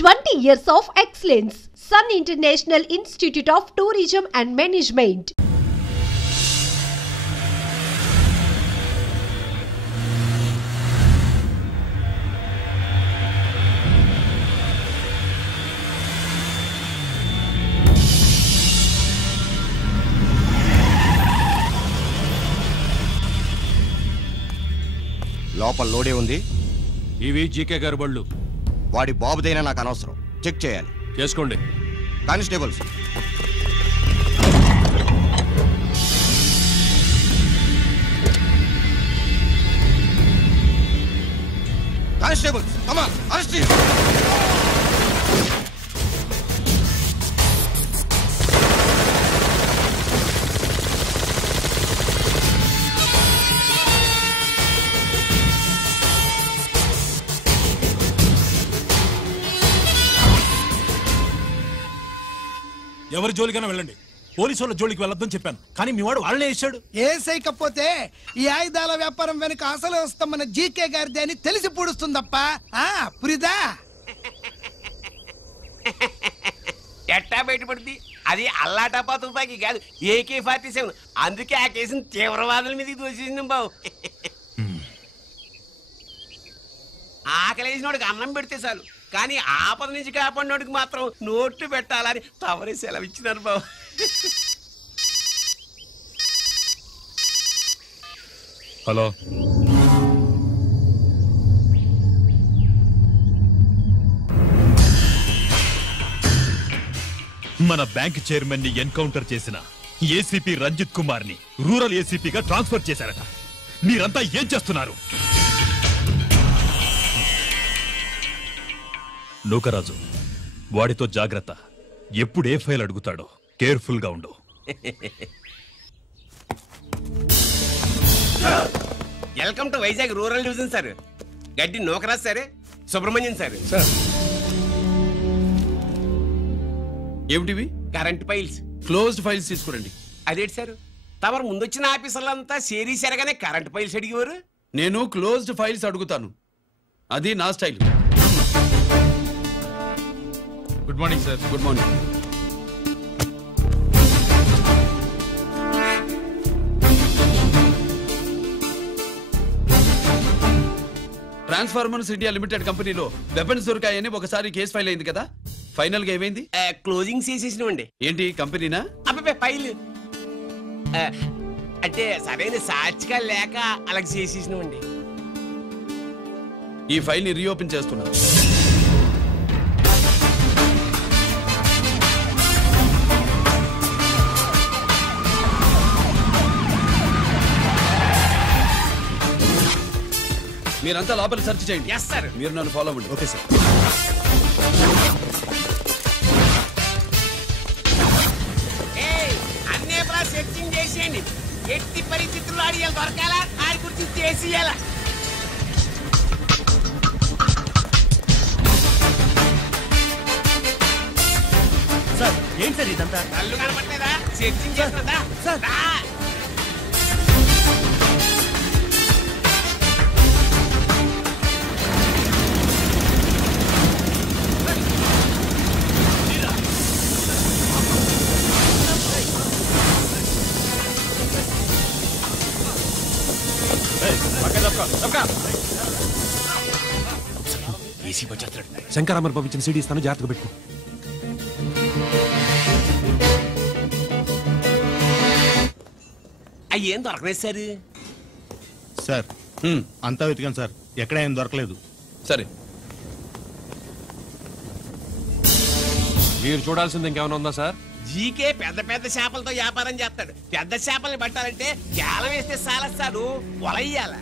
20 years of excellence. Sun International Institute of Tourism and Management. లోపల లోడే ఉంది. ఇవి GK గారి బళ్ళు. వాడి బాబుదైనా నాకు అనవసరం. చెక్ చేయాలి. చేసుకోండి. Constables, constables, come on, arrest him. ఎవరి జోలికైనా వెళ్ళండి, పోలీసు వాళ్ళ జోలికి వెళ్ళొద్దని చెప్పాను, కానీ మీ వాడు వాళ్ళనే వేసాడు. ఏసైకపోతే ఈ ఆయుధాల వ్యాపారం వెనుక అసలు వస్తామన్న జీకే గారిది అని తెలిసి పూడుస్తుందప్ప. పురిదా ఎట్టా బయటపడుతుంది? అది అల్లాటపా తుపాకి కాదు, AK-47. అందుకే ఆ కేసుని తీవ్రవాదుల మీద దోషింది బాబు. ఆకలేసినోడికి అన్నం పెడితే చాలు, కానీ ఆపద నుంచి కాపాడినోడికి మాత్రం నోట్లు పెట్టాలని తవరే సెలవు ఇచ్చినారు బాబు. హలో, మన బ్యాంక్ చైర్మన్ ని ఎన్కౌంటర్ చేసిన ఏసీపీ రంజిత్ కుమార్ ని రూరల్ ఏసీపీగా ట్రాన్స్ఫర్ చేశారట. మీరంతా ఏం చేస్తున్నారు? నూకరాజు, వాడితో జాగ్రత్త. ఎప్పుడు ఏ ఫైల్ అడుగుతాడో కేర్ఫుల్ గా ఉండు. Welcome to Vizag rural division sir. Gaddi Nookaraj సరే, సుబ్రహ్మణ్యం సార్. ఏమిటివి? కరెంట్ ఫైల్స్, క్లోజ్డ్ ఫైల్స్ తీసుకురండి. అదేంటి సార్, తమరు ముందొచ్చిన ఆఫీసర్లంతా షేరీ సరగానే కరెంట్ ఫైల్స్ అడిగేవారు. నేను క్లోజ్డ్ ఫైల్స్ అడుగుతాను, అది నా style. Good morning sir. Good morning. Transformers India limited కంపెనీలో వెపన్స్ దొరికాయని ఒకసారి కేసు ఫైల్ అయింది కదా, ఫైనల్ గా ఏమైంది? క్లోజింగ్ చేసేసినవండి. ఏంటి కంపెనీనా? అబ్బాయి ఫైల్ అంటే సరైన సాక్షిగా లేక అలా చేసేసినవండి. ఈ ఫైల్ ని రీఓపెన్ చేస్తున్నా. మీరంతా లోపల సెర్చ్ చేయండి. Yes sir. మీరు నన్ను ఫాలో అవ్వండి. Okay sir. అన్నీ సెర్చింగ్ చేసేయండి. ఎట్టి పరిస్థితుల్లో ఆడియాలు దొరకాలా, ఆడి గురించి చేసేయాలా. సార్ ఏంటి సార్ ఇదంతా? కళ్ళు కనపడలేదా? సెర్చింగ్ చేస్తుందా సార్? ఏసీ వచ్చేస్తాడు. శంకరామర్ పంపించిన సీడీ ఇస్తాను, జాగ్రత్తగా పెట్టుకో. అయ్యేం దొరకలేదు సార్. సార్ అంతా వెతికాను సార్, ఎక్కడ ఏం దొరకలేదు. సరే, మీరు చూడాల్సింది ఇంకేమైనా ఉందా సార్? జీకే పెద్ద పెద్ద చేపలతో వ్యాపారం చేస్తాడు. పెద్ద చేపల్ని పట్టాలంటే కేలం వేస్తే సాలస్తాడు, వలయ్యాల.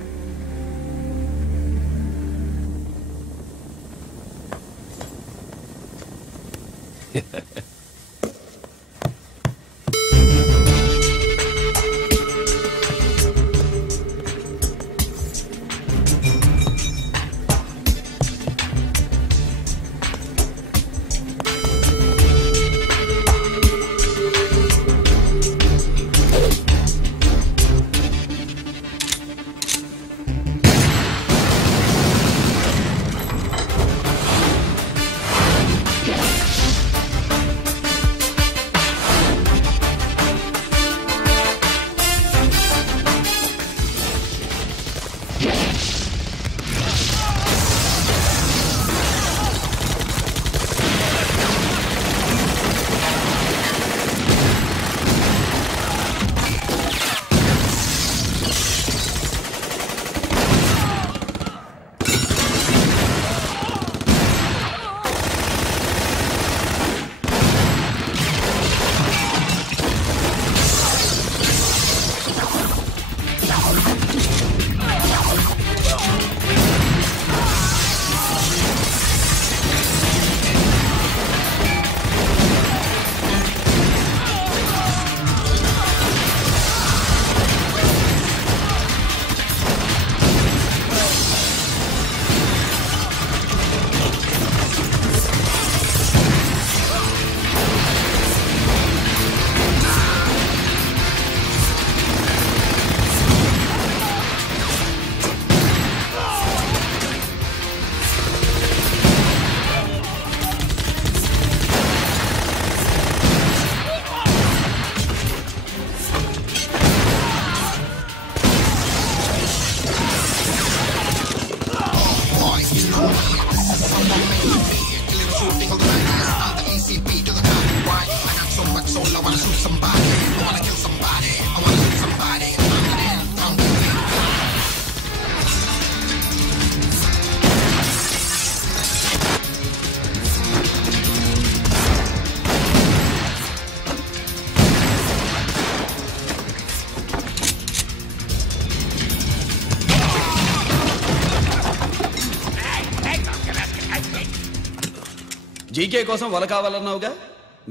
జీకే కోసం వల కావాలన్నావుగా,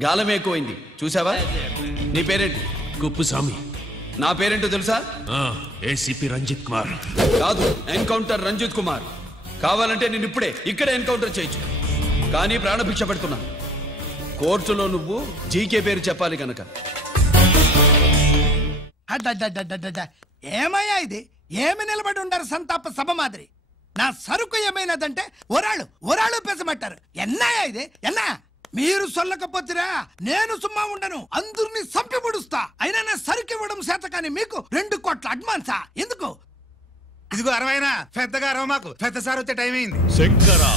గాలం ఎక్కువైంది చూసావా? నీ పేరేంటి? కుప్పుస్వామి. నా పేరేంటో తెలుసా? ఏసీపీ రంజిత్ కుమార్. కాదు, ఎన్కౌంటర్ రంజిత్ కుమార్. కావాలంటే నేను ఇప్పుడే ఇక్కడే ఎన్కౌంటర్ చేయొచ్చు, కానీ ప్రాణభిక్ష పెడుతున్నా. కోర్టులో నువ్వు జీకే పేరు చెప్పాలి కనుక. ఏమయ్యా ఇది? ఏమి నిలబడి ఉండారు సంతాప సభ మాదిరి? నా సరుకు ఏమైనదంటే ఒరాళ్ళు పెసమంటారు. ఎన్నాయా ఇది? ఎన్నా మీరు సొల్లకపోతురా నేను సుమ్మా ఉండను, అందరినీ సంపి పుడుస్తా. అయినా నా సరుకు ఇవ్వడం చేత కానీ మీకు 2 కోట్ల అడ్వాన్సా? ఎందుకు? ఇదిగో 60 పెద్దగా అరవ, మాకు పెద్ద సార్ వచ్చే టైం అయింది. శంకరా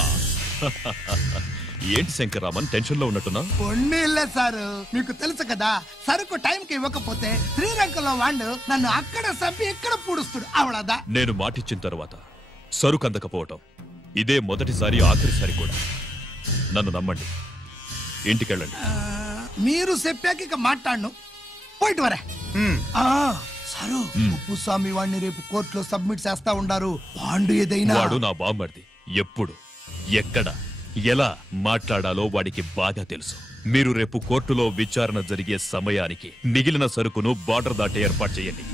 ఏంటి శంకరామన్ టెన్షన్ లో ఉన్నట్టున్నా? పొన్నీళ్ళే సారు, మీకు తెలుసు కదా, సరుకు టైంకి ఇవ్వకపోతే శ్రీరంగంలో వాడు నన్ను అక్కడ సంపి ఇక్కడ పూడుస్తుడు. అవడదా? నేను మాటిచ్చిన తర్వాత సరుకు అందకపోవటం ఇదే మొదటిసారి, ఆఖరిసారి కూడా. నన్ను నమ్మండి, ఇంటికెళ్ళండి. మీరు చెప్పాక ఇక మాట్లాడను, పోయిట్ వరే. సారు, ఉప్పుస్వామి వాడిని రేపు కోర్టులో సబ్మిట్ చేస్తా ఉండారు. వాడు ఏదైనా వాడు నా బామ్మర్ది. ఎప్పుడు, ఎక్కడ, ఎలా మాట్లాడాలో వాడికి బాగా తెలుసు. మీరు రేపు కోర్టులో విచారణ జరిగే సమయానికి మిగిలిన సరుకును బార్డర్ దాటే ఏర్పాటు చేయండి.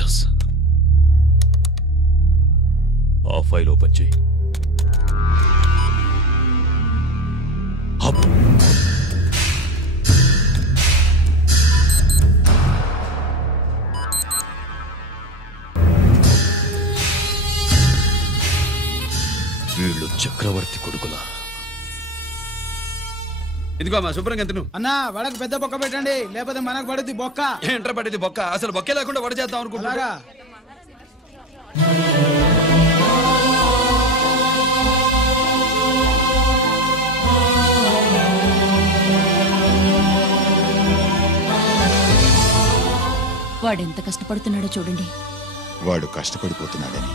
ఎస్, ఆ ఫైల్ ఓపెన్ చేయి. వీళ్ళు చక్రవర్తి కొడుకులా. ఇదిగో మా శుభ్రంగా తిను. అన్నా వడకు పెద్ద బొక్క పెట్టండి, లేకపోతే మనకు పడుద్ది బొక్క. ఏంట్రా పడింది బొక్క? అసలు బొక్కే లేకుండా వడ చేద్దాం అనుకుంటున్నారా? వాడెంత కష్టపడుతున్నాడో చూడండి. వాడు కష్టపడిపోతున్నాడని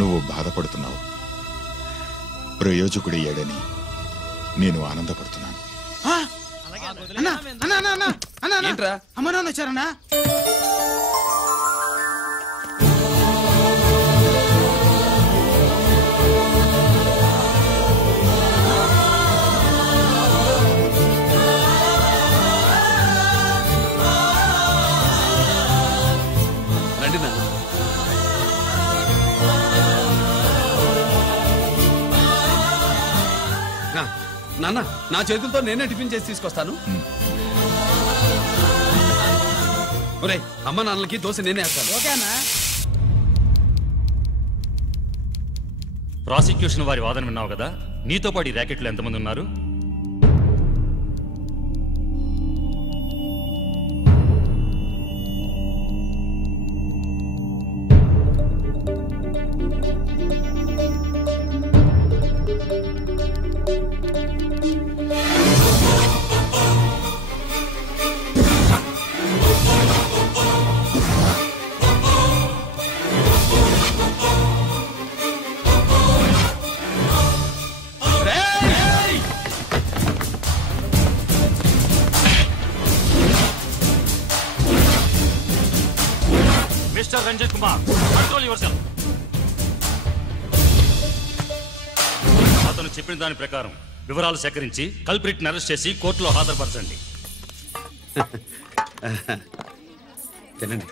నువ్వు బాధపడుతున్నావు, ప్రయోజకుడయ్యాడని నేను ఆనందపడుతున్నాను. అమ్మ నాన్న వచ్చారన్నా? రండి నాన్న. నాన్న, నా చేతులతో నేనే టిఫిన్ చేసి తీసుకొస్తాను. ఒరే, అమ్మ నాన్నలకి దోశ నేనే వేస్తాను. ఓకేనా? ప్రాసిక్యూషన్ వారి వాదన విన్నావు కదా. నీతో పాటు ఈ ర్యాకెట్లు ఎంతమంది ఉన్నారు? Mister Ranjit Kumar, control yourself. అతను చెప్పిన దాని ప్రకారం వివరాలు సేకరించి కల్ప్రిట్ ని అరెస్ట్ చేసి కోర్టులో హాజరుపరచండి. తినండి.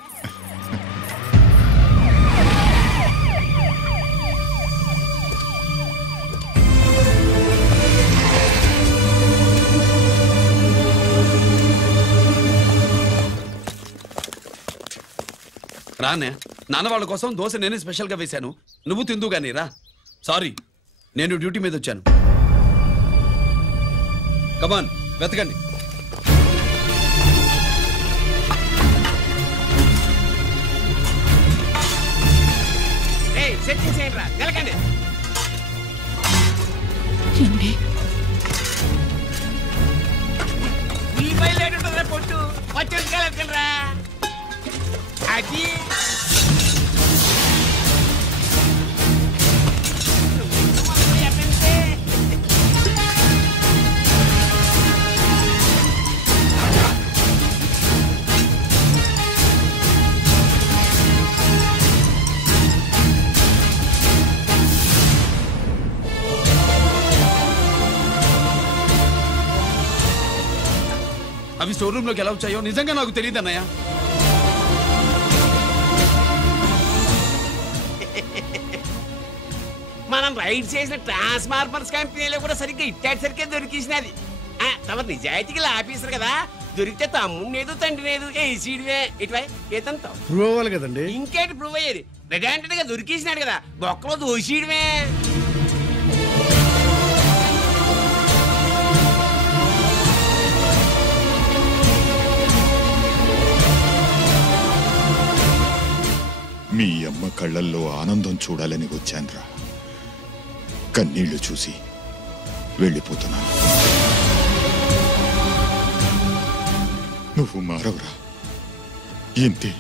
రానే, నాన్న వాళ్ళ కోసం దోశ నేనే స్పెషల్ గా వేశాను, నువ్వు తిందు గానీ రా. సారీ, నేను డ్యూటీ మీద వచ్చాను. కమాన్, వెతకండి. సెట్ చేసేయండి రా, గెలకండి. ఉల్లిపాయలు ఏంటుంటుందిరా పొట్టు, పచ్చిమిరపకాయలు రా. అది డబ్బులు స్టోర్ రూమ్ లోకి ఎలా వచ్చాయో నిజంగా నాకు తెలియదు అన్నయ్య. మనం రైడ్ చేసిన ట్రాన్స్ఫార్మర్స్ కంపెనీలో కూడా సరిగ్గా ఇట్టాసరికే దొరికేసినది. తమ నిజాయితీకి ఆఫీసర్ కదా, దొరికితే తమ్ముడు తండ్రి లేదు ఏసీడివే ఇటువై ఏతంతో ప్రూవ్ అవ్వాలి కదండి. ఇంకేంటి ప్రూవ్ అయ్యేది? రెడ్ గా దొరికేసినాడు కదా, బొక్కలో దోషీడమే. మీ అమ్మ కళ్ళల్లో ఆనందం చూడాలని వచ్చాన్రా. కన్నీళ్లు చూసి వెళ్ళిపోతున్నాను. నువ్వు మారవురా, ఇంతే.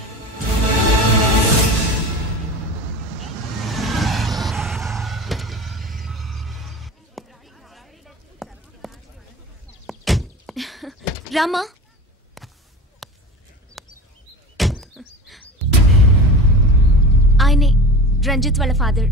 రామా, ఆయనే రంజిత్ వాళ్ళ ఫాదర్.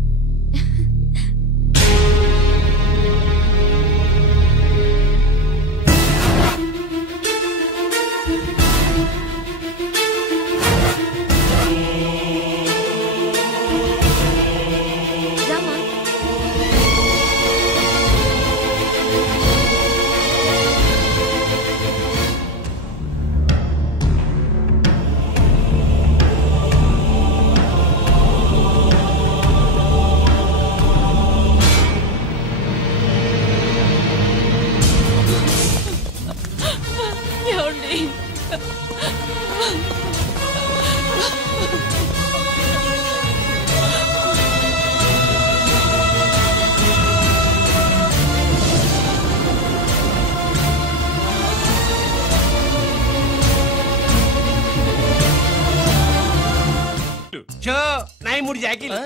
జాకీలు,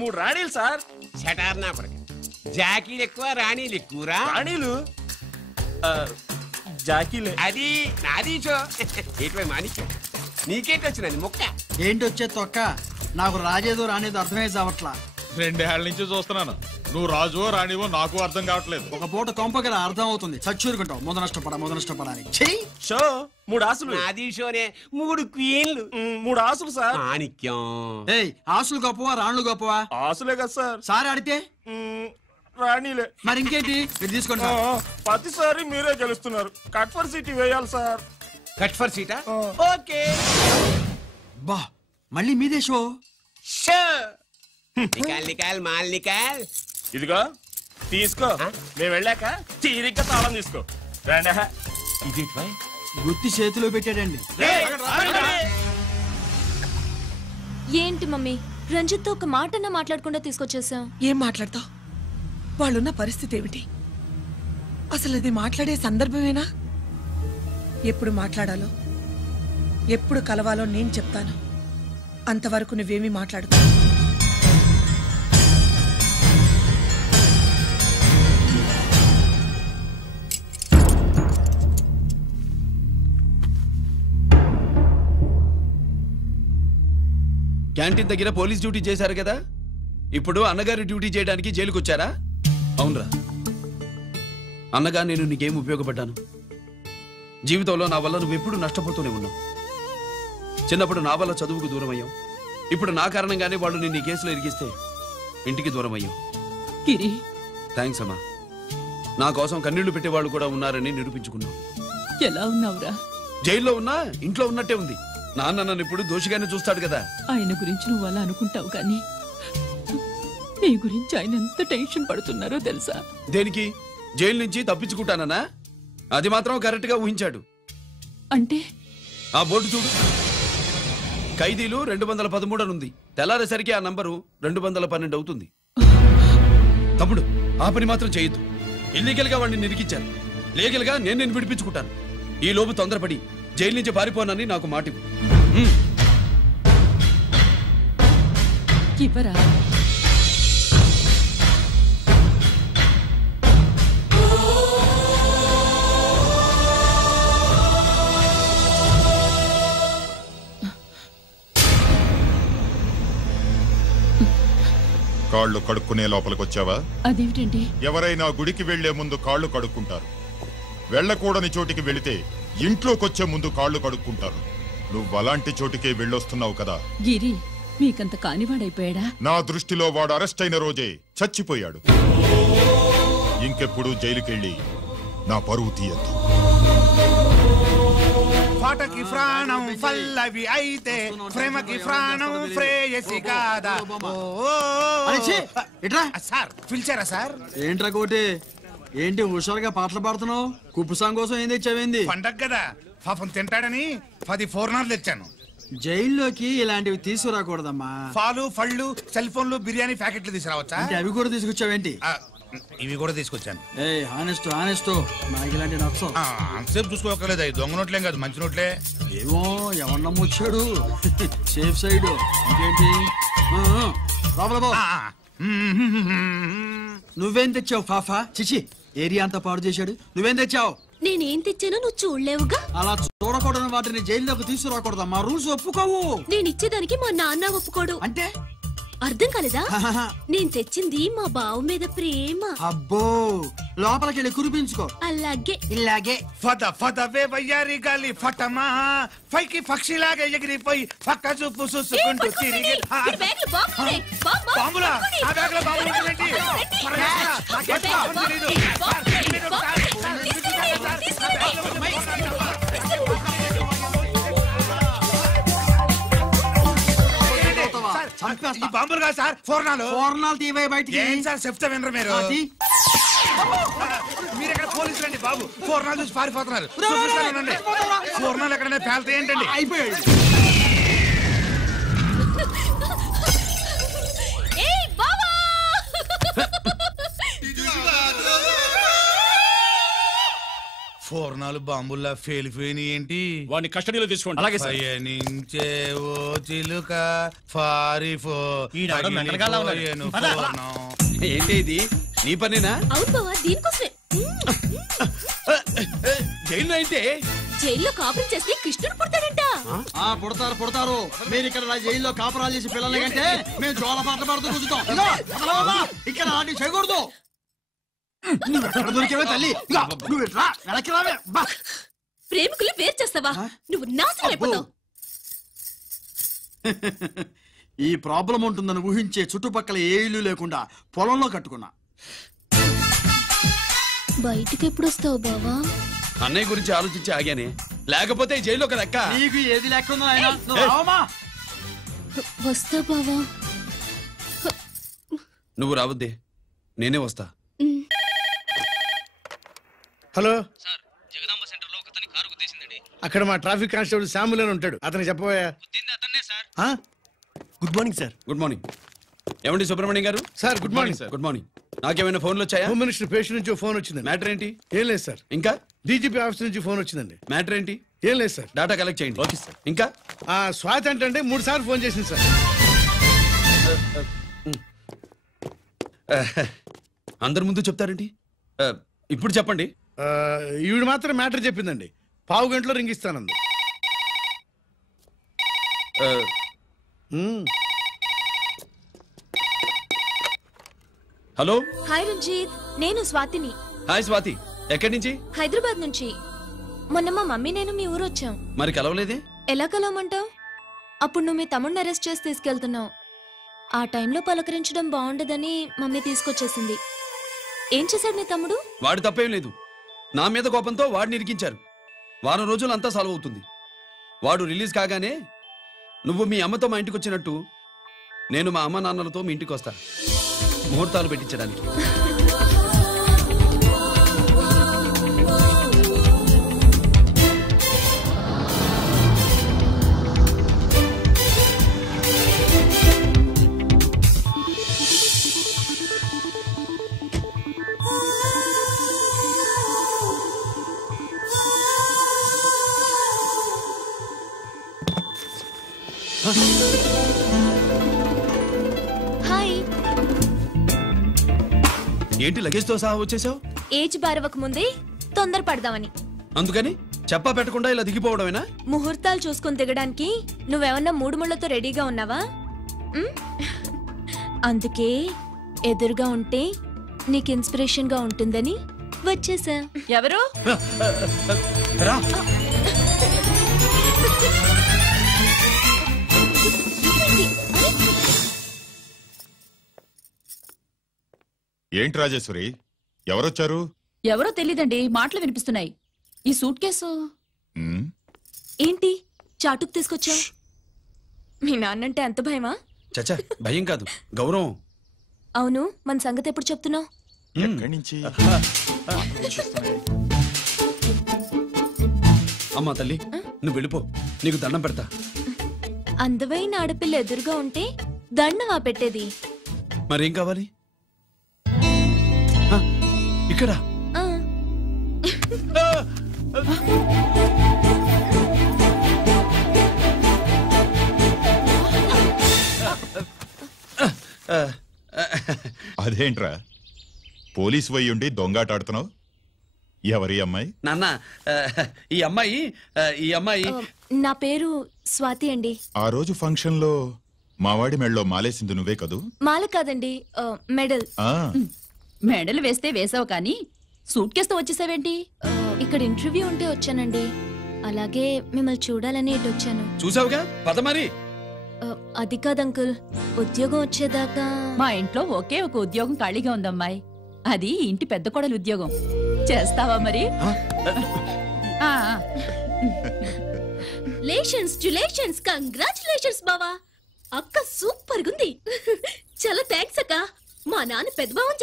3 రాణీలు సార్. షటార్ నా కొడుకు, జాకీలు ఎక్కువ రాణీలు ఎక్కువరా? రాణీలు జాకీలే. అది నాది చో. ఏటివై మాణిక్యం, నీకేంటి వచ్చినది మొక్క? ఏంటి వచ్చే తొక్క? నాకు రాజేదో రానేదో అర్థమే కావట్లా. 2 ఏళ్ల నుంచి చూస్తున్నాను. నువ్వు రాజువో రాణివో నాకు అర్థం కావట్లేదు. ఒక పూట కొంపగల అర్థం అవుతుంది. చచ్చూరుకుంటావు. మొద నష్టపడాలి. 3 ఆసులు. నాది షోనే 3 క్వీన్లు, 3 ఆసులు సార్. మాణిక్యం, ఏయ్ ఆసులు గొప్పవా రాణులు గొప్పవా? ఆసులే కదా సార్. సార్ ఆడితే రాణీలే. మరి ఇంకేంటి మీరు తీసుకుంటా? ప్రతిసారి మీరే గెలుస్తున్నారు. కట్ ఫర్ సీట్ వేయాలి సార్. కట్ ఫర్ సీటా? ఓకే. బా మళ్ళీ మీదే షో. నికాల్ నికాల్ మాల్ నికాల్. ఇదిగో తీసుకో, మేము వెళ్ళాక తీరిగ్గా తాళం తీసుకో. ఇది గుత్తి చేతిలో పెట్టాడండి. ఏంటి మమ్మీ, రంజిత్ తో ఒక మాటన్నా మాట్లాడకుండా తీసుకొచ్చేసాం. ఏం మాట్లాడతావు? వాళ్ళున్న పరిస్థితి ఏమిటి? అసలు అది మాట్లాడే సందర్భమేనా? ఎప్పుడు మాట్లాడాలో ఎప్పుడు కలవాలో నేను చెప్తాను. అంతవరకు నువ్వేమీ మాట్లాడుకో. క్యాంటీన్ దగ్గర పోలీస్ డ్యూటీ చేశారు కదా, ఇప్పుడు అన్నగారి డ్యూటీ చేయడానికి జైలుకి వచ్చారా? అవునరా అన్నగా, నేను నీకేం ఉపయోగపడ్డాను? జీవితంలో నా వల్ల నువ్వెప్పుడు నష్టపోతూనే ఉన్నావు. చిన్నప్పుడు నా వల్ల చదువుకు దూరం అయ్యావు. ఇప్పుడు నా కారణంగానే వాళ్ళు నిన్ను ఈ కేసులో ఇరిగిస్తే ఇంటికి దూరం అయ్యావు. థ్యాంక్స్ అమ్మా. నా కోసం కన్నీళ్లు పెట్టేవాళ్ళు కూడా ఉన్నారని నిరూపించుకున్నావు. ఎలా ఉన్నావురా? జైల్లో ఉన్నా ఇంట్లో ఉన్నట్టే ఉంది. నాన్న నన్ను ఇప్పుడు దోషిగానే చూస్తాడు కదా. ఆయన గురించి నువ్వు అలా అనుకుంటావు కానీ నీ గురించి ఆయన ఎంత టెన్షన్ పడుతున్నారో తెలుసా? దేనికి? జైలు నుంచి తప్పించుకుంటానన్నా? అది మాత్రం కరెక్ట్ గా ఊహించాడు. అంటే ఆ బోర్డు చూడు, ఖైదీలు 213 అని ఉంది. తెల్లారేసరికి ఆ నంబరు 212 అవుతుంది. తమ్ముడు ఆ పని మాత్రం చేయొద్దు. ఇల్లీగల్ గా వాడిని నిరికించాను. లీగల్ గా నేను విడిపించుకుంటాను. ఈ లోపు తొందరపడి జైలు నుంచి పారిపోనని నాకు మాట ఇవ్వరా? కాళ్ళు కడుక్కునే లోపలికొచ్చావా? అదేమిటండి? ఎవరైనా గుడికి వెళ్లే ముందు కాళ్ళు కడుక్కుంటారు. వెళ్ళకూడని చోటికి వెళితే ఇంట్లోకొచ్చే ముందు కాళ్ళు కడుక్కుంటారు. నువ్వు అలాంటి చోటుకే వెళ్ళొస్తున్నావు కదా. గిరి మీకంత కానివాడైపోయాడా? నా దృష్టిలో వాడు అరెస్ట్ అయిన రోజే చచ్చిపోయాడు. ఇంకెప్పుడు జైలుకెళ్ళి నా పరువు తీయద్దు. పాటకి ప్రాణం పల్లవి అయితే ప్రేమకి ప్రాణం ప్రేయసి కాదా. సార్ పిలిచారా సార్? ఏంట్రా కోటి, ఏంటి హుషారుగా పాటలు పాడుతున్నావు? కుప్పు సాంగ్ కోసం ఏం తెచ్చావేంది? పండగ కదా, పాపం తింటాడని 10 పూర్ణాలు తెచ్చాను. జైల్లోకి ఇలాంటివి తీసుకురాకూడదమ్మా. పాలు, పళ్ళు, సెల్ ఫోన్లు, బిర్యానీ ప్యాకెట్లు తీసుకురావచ్చా? అంటే అవి కూడా తీసుకొచ్చావేంటి? ఇవి కూడా తీసుకొచ్చాను. హానెస్ట్ నాకు ఇలాంటి నచ్చవు. అంతసేపు చూసుకోకలేదు, అవి దొంగ నోట్లేం కాదు, మంచి నోట్లే. ఏమో ఎవరు నమ్మొచ్చాడు. Safe side. ఇంకేంటి నువ్వేం తెచ్చావు ఫాఫా? చిచి, ఏరియా అంతా పాడు చేశాడు. నువ్వేం తెచ్చావు? నేనేం తెచ్చానో నువ్వు చూడలేవుగా. అలా చూడకూడని వాటిని జైల్లోకి తీసుకురాకూడదా? మా రూల్స్ ఒప్పుకోవు. నేను ఇచ్చేదానికి మా నాన్న ఒప్పుకోడు. అంటే అర్థం కాలేదా? నేను తెచ్చింది మా బావ మీద ప్రేమ. అబ్బో, లోపలికి వెళ్ళి కురిపించుకో. అలాగే ఇలాగే ఫద ఫదవే వయ్యారి గాలి ఫటమా, పైకి పక్షిలాగా ఎగిరిపోయి పక్క చూపు చూసుకుంటూ తిరిగి. బాంబులా? ఆ బ్యాగ్ లో బాంబులు ఉంటాయేంటి? ఈ బాంబులు కాదు సార్, పూర్ణాలు తీవే బయటికి. ఏం సార్ చెప్తా వినరు మీరు? మీరు ఎక్కడ పోలీసులు అండి బాబు? పూర్ణాలు చూసి పారిపోతున్నారు. పూర్ణాలు ఎక్కడైనా పేల్తాయి ఏంటండి? అయిపోయాడు. పూర్ణాలు బాంబుల్లా ఫేలిపోయినాయి ఏంటి? వాడిని కస్టడీలో తీసుకోండి. అలాగే సార్. పయనించే ఓ చిలుక పారిపో. ఏంటి ఇది? నీ పనేనా? అవును బావా, దీనికోసమే. జైల్లో అయితే జైల్లో కాపురం చేస్తే కృష్ణుడు పుడతాడంట. పుడతారు. మీరు ఇక్కడ జైల్లో కాపురాలు చేసి పిల్లల కంటే మేము జోల పాటలు పాడుతూ కూర్చుంటాం. ఇక్కడ అలాంటివి చేయకూడదు. దొరికేవే తల్లి. ప్రేమికులు వేరు చేస్తావా? నువ్వు నాశనం అయిపోతావు. ఈ ప్రాబ్లం ఉంటుందని ఊహించే చుట్టుపక్కల ఏ ఇల్లు లేకుండా పొలంలో కట్టుకున్నా. బయటికి ఎప్పుడు వస్తావు బావా? అన్నయ్య గురించి ఆలోచించి ఆగానే, లేకపోతే జైల్లో ఒక లెక్క. నీకు ఏది లెక్క ఉందో ఆయన. వస్తా బావా. నువ్వు రావద్దే, నేనే వస్తా. హలో సార్, జగదాంబ సెంటర్ లో ఒకతని కారు గుద్దేసిందండి. అక్కడ మా ట్రాఫిక్ కానిస్టేబుల్ శామ్యుల్ అని ఉంటాడు, అతనికి చెప్పబోయా. Good morning sir. Good morning. ఏమండి Subrahmanyam garu? Sir good morning sir. Good morning. నాకేమైనా ఫోన్లు వచ్చాయా? హోమ్ మినిస్టర్ పేషెంట్ నుంచి ఫోన్ వచ్చింది. మ్యాటర్ ఏంటి? ఏం లేదు సార్. ఇంకా డీజీపీ ఆఫీస్ నుంచి ఫోన్ వచ్చిందండి. మ్యాటర్ ఏంటి? ఏం లేదు సార్. డేటా కలెక్ట్ చేయండి. Okay sir. ఇంకా స్వాతి అంటే 3 సార్లు ఫోన్ చేసింది సార్. అందరి ముందు చెప్తారండి. ఇప్పుడు చెప్పండి. ఈవిడ మాత్రం మ్యాటర్ చెప్పిందండి. 1/2 గంటలో రింగ్ ఇస్తానంది. హలో. హాయ్ రంజిత్, నేను స్వాతిని. హాయ్ స్వాతి, ఎక్కడి నుంచి? హైదరాబాద్ నుంచి. మొన్న మా మమ్మీ నేను మీ ఊరు వచ్చాం. మరి కలవలేదే? ఎలా కలవమంటావు? అప్పుడు నువ్వు మీ తమ్ముడిని అరెస్ట్ చేసి తీసుకెళ్తున్నావు. ఆ టైంలో పలకరించడం బాగుండదని మమ్మీ తీసుకొచ్చేసింది. ఏం చేశాడు నీ తమ్ముడు? వాడి తప్పేం లేదు. నా మీద కోపంతో వాడిని ఇరికించారు. వారం రోజులు అంతా సాల్వ్ అవుతుంది. వాడు రిలీజ్ కాగానే నువ్వు మీ అమ్మతో మా ఇంటికి వచ్చినట్టు నేను మా అమ్మ నాన్నలతో మీ ఇంటికి వస్తా, ముహూర్తాలు పెట్టించడానికి. హాయ్. ఏంటి లగేజ్ తో సహా వచ్చేసావు? ఏజ్ బారవక ముందే తొందర పడదామని. అందుకని చెప్పా పెట్టకుండా ఇలా దిగిపోవడమేనా? ముహూర్తాలు చూసుకుని దిగడానికి నువ్వేమన్నా 3 ముళ్ళతో రెడీగా ఉన్నావా? అందుకే ఎదురుగా ఉంటే నీకు ఇన్స్పిరేషన్ గా ఉంటుందని వచ్చేసా. ఎవరు? రా. ఏంటి రాజేశ్వరి, ఎవరొచ్చారు? ఎవరో తెలీదండి, మాటలు వినిపిస్తున్నాయి. ఈ సూట్ కేసు ఏంటి చాటుకు తీసుకొచ్చా? మీ నాన్నంటే అంత భయమా? చచ్చా, భయం కాదు, గౌరవం. అవును, మన సంగతి ఎప్పుడు చెప్తున్నావు? ఎక్కడి నుంచి? అమ్మా తల్లి, నువ్వు వెళ్ళిపో, నీకు దండం పెడతా. అందమైన ఆడపిల్ల ఎదురుగా ఉంటే దండవా పెట్టేది? మరేం కావాలి? ఇక్కడ అదేంట్రా, పోలీసు వయ్యుండి దొంగాట ఆడుతున్నావు? ఎవరి అమ్మాయి? నాన్న, ఈ అమ్మాయి నా పేరు స్వాతి అండి. ఆ రోజు ఫంక్షన్ లో మావాడి మెడలో మాలేసింది నువ్వే కదూ? మాల కాదండి, మెడల్. మెడల్ వేస్తే వేసావు కానీ సూట్ కేసుతో వచ్చేసావేంటి? ఇక్కడ ఇంటర్వ్యూ ఉంటే వచ్చానండి. అలాగే మిమ్మల్ని చూడాలని ఇటు వచ్చాను. చూసావుగా, పద మరి. అది కాదు అంకుల్, ఉద్యోగం వచ్చేదాకా. మా ఇంట్లో ఒకే ఒక ఉద్యోగం ఖాళీగా ఉందమ్మాయి, అది ఇంటి పెద్ద కోడలు ఉద్యోగం. చేస్తావా మరి? లేషన్స్ కంగ్రాచులేషన్స్ బావా. అక్క సూపర్ గుంది. చాలా థ్యాంక్స్ అక్క. మా నాన్న పెద్దభావం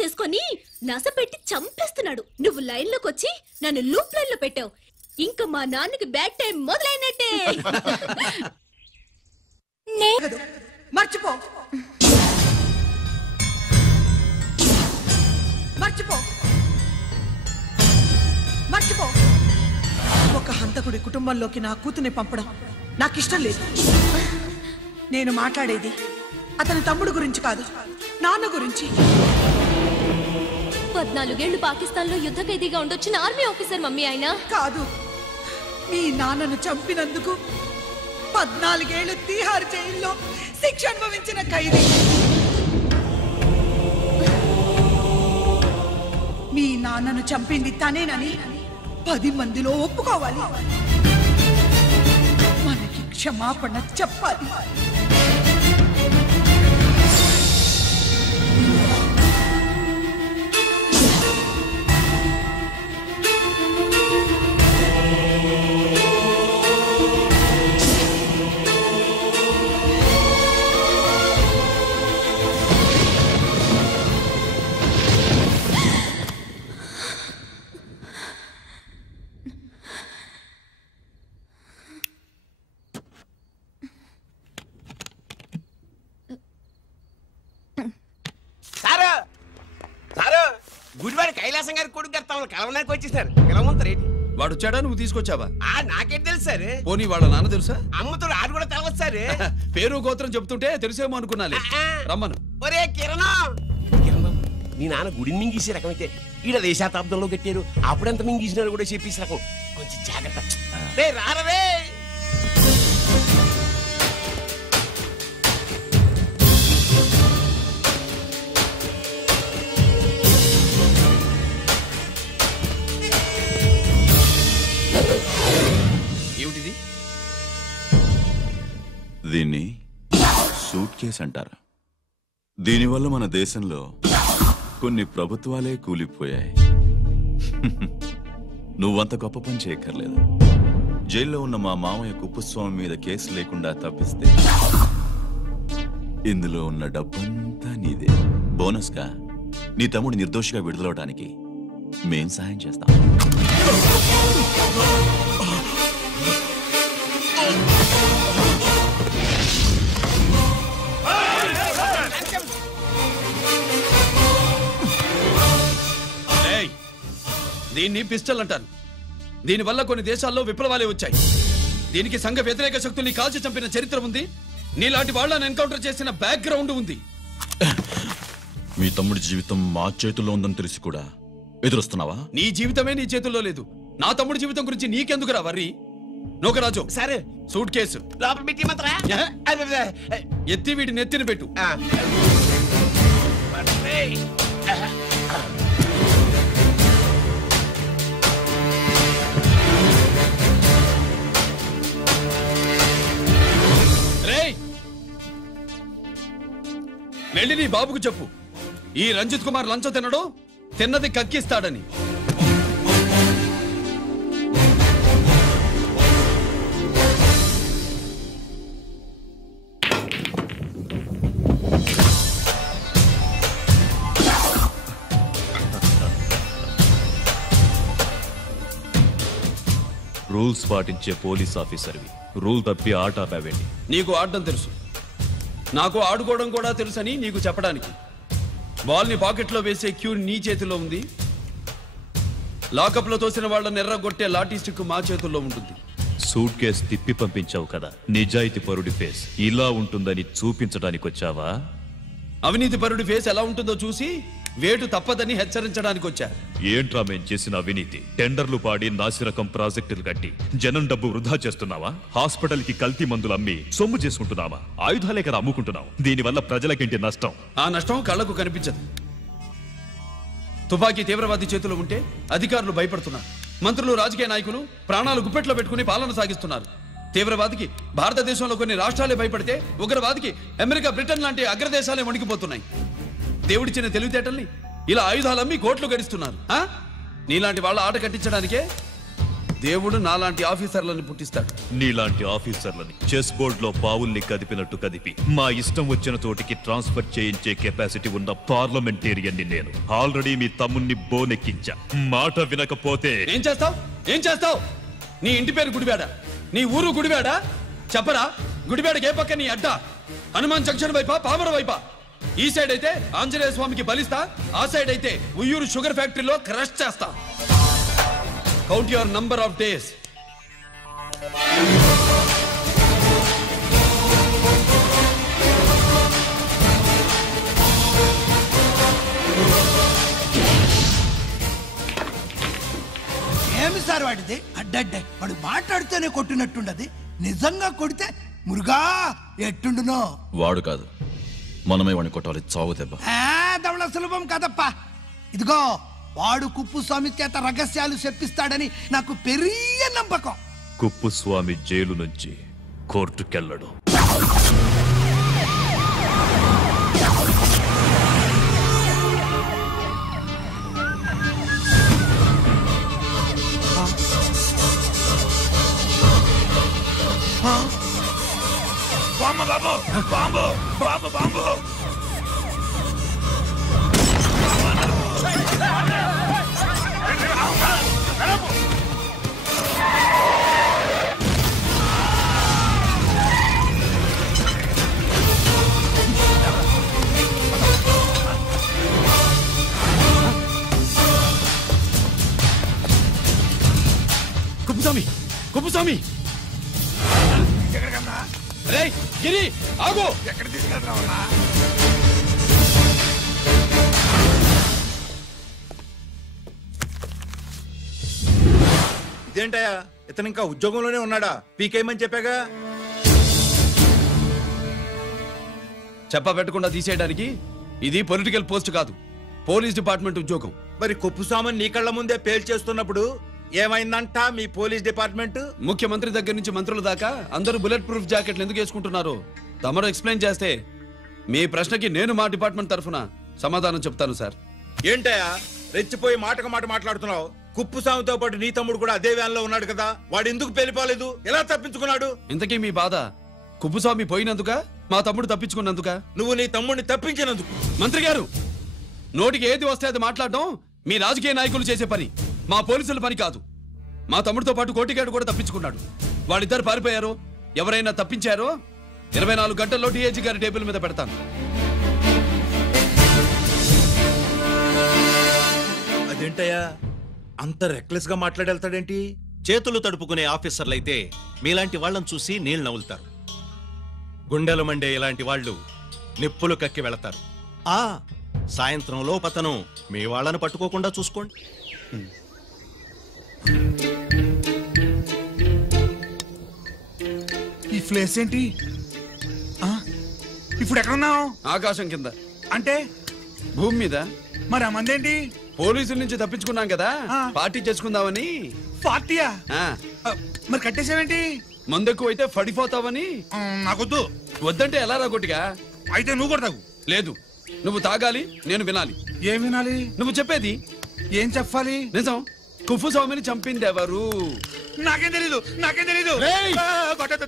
చేసుకొని నస పెట్టి చంపేస్తున్నాడు. నువ్వు లైన్ లోకి వచ్చి నన్ను లూప్ లైన్ లో పెట్టావు. ఇంకా మా నాన్నకి బ్యాడ్ టైం మొదలైనట్టే. మర్చిపో ఒక హంతకుడి కుటుంబంలోకి నా కూతుర్ని పంపడం నాకిష్టం లేదు. నేను మాట్లాడేది అతని తమ్ముడు గురించి కాదు, నాన్న గురించి. 14 ఏళ్లు పాకిస్తాన్ లో యుద్ధ ఖైదీగా ఉండొచ్చిన ఆర్మీ ఆఫీసర్ మమ్మీ ఆయన కాదు. మీ నాన్నను చంపినందుకు 14 ఏళ్లు తీహార్ జైల్లో శిక్ష అనుభవించిన ఖైదీ. మీ నాన్నను చంపింది తనేనని 10 మందిలో ఒప్పుకోవాలి. మనకి క్షమాపణ చెప్పాలి. గుడివాడి కైలాసం గారి కొడుకు గారు తమను కలవడానికి వచ్చేసారు. పిలవమంటారేంటి? వాడు వచ్చాడా, నువ్వు తీసుకొచ్చావా? నాకేం తెలుసు సార్. పోనీ వాళ్ళ నాన్న తెలుసా? అమ్మతో ఆడు కూడా తెలవచ్చు సార్. పేరు గోత్రం చెప్తుంటే తెలిసేమో అనుకున్నాలే. రమ్మను. ఒరే కిరణం, మీ నాన్న గుడిని మింగేసే రకమైతే ఈడ దేశాతాబ్దంలో కట్టారు. అప్పుడెంత మింగేసినారు కూడా చెప్పేసి రకం. కొంచెం జాగ్రత్త. రే రారవే. ఏమిటిది? దీన్ని సూట్ కేస్ అంటారు. దీనివల్ల మన దేశంలో కొన్ని ప్రభుత్వాలే కూలిపోయాయి. నువ్వంత గొప్ప పని చేయక్కర్లేదు. జైల్లో ఉన్న మా మామయ్య కుప్పస్వామి మీద కేసు లేకుండా తప్పిస్తే ఇందులో ఉన్న డబ్బంతా నీదే. బోనస్గా నీ తమ్ముడు నిర్దోషిగా విడుదలవడానికి మేం సహాయం చేస్తాం. దీన్ని పిస్టల్ అంటారు. దీనివల్ల కొన్ని దేశాల్లో విప్లవాలే వచ్చాయి. దీనికి సంఘ వ్యతిరేక శక్తుల్ని కాల్చి చంపిన చరిత్ర ఉంది. నీలాంటి వాళ్ళని ఎన్కౌంటర్ చేసిన బ్యాక్గ్రౌండ్ ఉంది. మీ తమ్ముడి జీవితం మా చేతుల్లో ఉందని తెలిసి కూడా ఎదురొస్తున్నావా? నీ జీవితమే నీ చేతుల్లో లేదు. నా తమ్ముడి జీవితం గురించి నీకెందుకురా వర్రీ? నోకరాజు, సరే సూట్ కేసు లోపల పెట్టి మాత్రా ఎత్తి వీటి నెత్తిన పెట్టు. వెళ్ళి నీ బాబుకు చెప్పు, ఈ రంజిత్ కుమార్ లంచం తినడు, తిన్నది కక్కిస్తాడని. రూల్స్ పాటించే పోలీస్ ఆఫీసర్వి, రూల్ తప్పి ఆట ఆపావేంటి? నీకు ఆడడం తెలుసు, నాకు ఆడుకోవడం కూడా తెలుసని నీకు చెప్పడానికి. బాల్ని పాకెట్లో వేసే క్యూ నీ చేతిలో ఉంది, లాకప్లో తోసిన వాళ్ళని ఎర్రగొట్టే లాఠీ స్టిక్ మా చేతుల్లో ఉంటుంది. సూట్ కేసు తిప్పి పంపించావు కదా, నిజాయితీ పరుడి ఫేస్ ఇలా ఉంటుందని చూపించడానికి వచ్చావా? అవినీతి పరుడి ఫేస్ ఎలా ఉంటుందో చూసి వేటు తప్పదని హెచ్చరించడానికి వచ్చా. ఏంట్రా మేం చేసిన అవినీతి? టెండర్లు పాడి నాసిరకం ప్రాజెక్టులు కట్టి జనం డబ్బు వృధా చేస్తున్నావా? హాస్పిటల్ కి కల్తీ మందులు అమ్మి సొమ్ము చేసుకుంటున్నావా? ఆయుధాలే కదా అమ్ముకుంటున్నావు. దీనివల్ల ప్రజలకేంటి నష్టం? ఆ నష్టం కళ్లకు కనిపించదు. తుపాకీ తీవ్రవాది చేతిలో ఉంటే అధికారులు భయపడుతున్నారు, మంత్రులు రాజకీయ నాయకులు ప్రాణాలు గుప్పెట్లో పెట్టుకుని పాలన సాగిస్తున్నారు. తీవ్రవాదికి భారతదేశంలో కొన్ని రాష్ట్రాలే భయపడితే ఉగ్రవాదికి అమెరికా, బ్రిటన్ లాంటి అగ్రదేశాలే వణికిపోతున్నాయి. దేవుడిచ్చిన తెలివితేటల్ని ఇలా ఆయుధాలమ్మి కోట్లు గడిస్తున్నారు. నీలాంటి వాళ్ళ ఆట కట్టించడానికే దేవుడు నాలాంటి ఆఫీసర్లను పుట్టిస్తాడు. నీలాంటి ఆఫీసర్లని చెస్ బోర్డ్ లో పావుల్ని కదిపినట్టు కదిపి మా ఇష్టం వచ్చిన చోటికి ట్రాన్స్ఫర్ చేయించే కెపాసిటీ ఉన్న పార్లమెంటేరియన్ని నేను. ఆల్రెడీ మీ తమ్ముణ్ణి బోనెక్కించా. మాట వినకపోతే ఏం చేస్తావు? నీ ఇంటి పేరు గుడివాడ, నీ ఊరు గుడివాడ. చెప్పరా, గుడివాడకి ఏ పక్క నీ అడ్డ? హనుమాన్ జంక్షన్ వైపా, పామర వైపా? ఈ సైడ్ అయితే ఆంజనేయ స్వామికి బలిస్తా, ఆ సైడ్ అయితే ఉయ్యూరు షుగర్ ఫ్యాక్టరీలో క్రష్ చేస్తా. Count your number of days. ఏమి సార్ వాడిది? అడ్డడ్డే వాడు మాట్లాడితేనే కొట్టినట్టుండది. నిజంగా కొడితే మురుగా ఎట్టుండునో. వాడు కాదు, మనమే వాడిని కొట్టాలి. చావు దెబ్బ దవళ సులభం కదప్పా. ఇదిగో వాడు కుప్పుస్వామి చేత రహస్యాలు చెప్పిస్తాడని నాకు పెరియ నమ్మకం. కుప్పుస్వామి జైలు నుంచి కోర్టుకెళ్ళడు. బాంబు బాబు, బాంబు బాంబు బాంబు. కుప్పుస్వామి రేయ్ గిరి ఆగు. ఎక్కడ తీసుకెళ్తున్నావన్నా? ఇదేంటయ్యా, ఇతను ఇంకా ఉద్యోగంలోనే ఉన్నాడా? పీకేయమని చెప్పాగా. చెప్ప పెట్టకుండా తీసేయడానికి ఇది పొలిటికల్ పోస్ట్ కాదు, పోలీస్ డిపార్ట్మెంట్ ఉద్యోగం. మరి కుప్పుస్వామిని నీ కళ్ళ ముందే పేల్చేస్తున్నప్పుడు ఏమైందంట మీ పోలీస్ డిపార్ట్మెంట్? ముఖ్యమంత్రి దగ్గర నుంచి మంత్రుల దాకా అందరూ బుల్లెట్ ప్రూఫ్ జాకెట్లు ఎందుకు వేసుకుంటున్నారు తమరు ఎక్స్ప్లెయిన్ చేస్తే మీ ప్రశ్నకి నేను మా డిపార్ట్మెంట్ తరఫున సమాధానం చెప్తాను సార్. ఏంటయ్యా రెచ్చిపోయి మాటకు మాట మాట్లాడుతున్నావు? కుప్పుస్వామితో పాటు నీ తమ్ముడు కూడా అదే వ్యాన్ లో ఉన్నాడు కదా, వాడు ఎందుకు పేలిపోలేదు? ఎలా తప్పించుకున్నాడు? ఇంతకీ మీ బాధ కుప్పుస్వామి పోయినందుక, మా తమ్ముడు తప్పించుకున్నందుక? నువ్వు నీ తమ్ముడిని తప్పించినందుకు. మంత్రి గారు, నోటికి ఏది వస్తే అది మాట్లాడడం మీ రాజకీయ నాయకులు చేసే పని, మా పోలీసుల పని కాదు. మా తమ్ముడితో పాటు కోటిగాడు కూడా తప్పించుకున్నాడు. వాళ్ళిద్దరు పారిపోయారు. ఎవరైనా తప్పించారో 24 గంటల్లో డిఐజీ గారి టేబుల్ మీద పెడతాను. అదేంటయ్యా అంత రెక్లెస్ గా మాట్లాడేళ్తాడేంటి? చేతులు తడుపుకునే ఆఫీసర్లైతే మీలాంటి వాళ్ళని చూసి నీళ్లు నవ్వులుతారు. గుండెలు మండే ఇలాంటి వాళ్ళు నిప్పులు కక్కి వెళతారు. సాయంత్రంలో పతను మీ వాళ్ళను పట్టుకోకుండా చూసుకోండి. ఈ ప్లేస్ ఏంటి? ఇప్పుడు ఎక్కడున్నావు? ఆకాశం కింద. అంటే భూమి మీద. మరి ఆ మందేంటి? పోలీసుల నుంచి తప్పించుకున్నాం కదా, పార్టీ చేసుకుందామని. పార్టీయా? మరి కట్టేసావేంటి? మందెక్కువ అయితే పడిపోతావని. నాకొద్దు. వద్దంటే ఎలా రాగొట్టిగా? అయితే నువ్వు కూడా తాగు. లేదు, నువ్వు తాగాలి, నేను వినాలి. ఏం వినాలి? నువ్వు చెప్పేది. ఏం చెప్పాలి? నిజం. కుఫు స్వామిని చంపింది ఎవరు? నాకేం తెలీదు.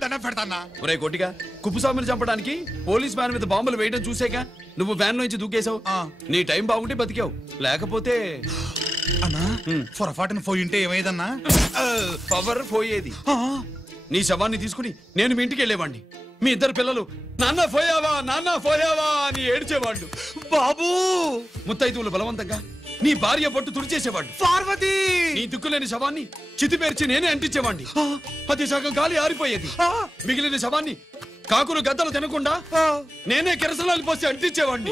దండం పెడతానా? ఒరే కొట్టిగా, కుప్పుస్వామిని చంపడానికి పోలీస్ వ్యాన్ మీద బాంబులు వేయడం చూసేగా నువ్వు వ్యాన్ నుంచి దూకేశావు. నీ టైం బాగుంటే బతికావు, లేకపోతే అన్నా పొరపాటున పోయింటే ఏమైందన్నా? పవర్ పోయేది. నీ శవాన్ని తీసుకుని నేను మీ ఇంటికి వెళ్ళేవాడిని. మీ ఇద్దరు పిల్లలు నాన్న పోయావా నాన్న పోయావా అని ఏడ్చేవాళ్ళు. బాబు ముత్తైదువులు బలవంతంగా నీ భార్య పట్టు తుడిచేసేవాడు. పార్వతి నీ దిక్కులేని శవాన్ని చితిపేర్చి నేనే అంటించేవాడిని. అది సగం గాలి ఆరిపోయేది. మిగిలిన శవాన్ని కాకులు గద్దలు తినకుండా నేనే కిరసనాలు పోసి అంటించేవాడిని.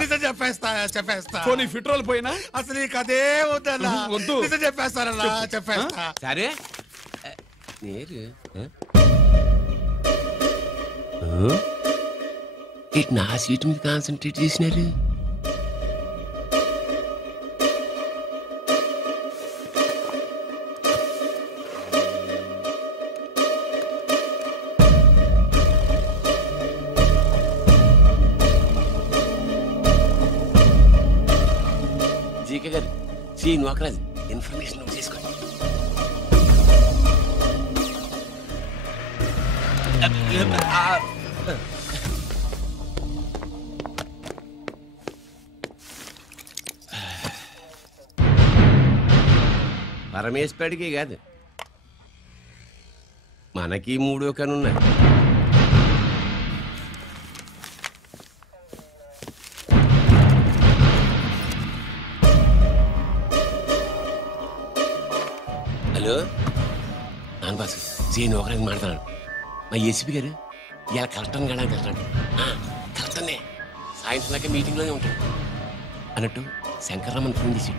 నిజం చెప్పేస్తా. పోనీ ఫిట్రోల్ పోయినా అసలు ఈ కథే వద్దన్నా. వద్దు. నిజం చెప్పేస్తానన్నా, చెప్పేస్తా. సరే నా సీట్ మీద కాన్సన్ట్రేట్ చేసినారు. జీకే గారు, శ్రీ నోకరాజు ఇన్ఫర్మేషన్ నోట్ చేసుకోండి. పరమేశ్వరుడికి కాదు, మనకి 3 కనున్నాయి. హలో నాన్న బాసు, సీన్ ఒకరికి మాట్లాడు. మా ఏసీపీ గారు ఇలా కలెక్టర్ని కాడానికి వెళ్తాడు. కలెక్టర్నే సాయంత్రం మీటింగ్లోనే ఉంటాడు అన్నట్టు. శంకర్రామన్ ఫోన్ చేసి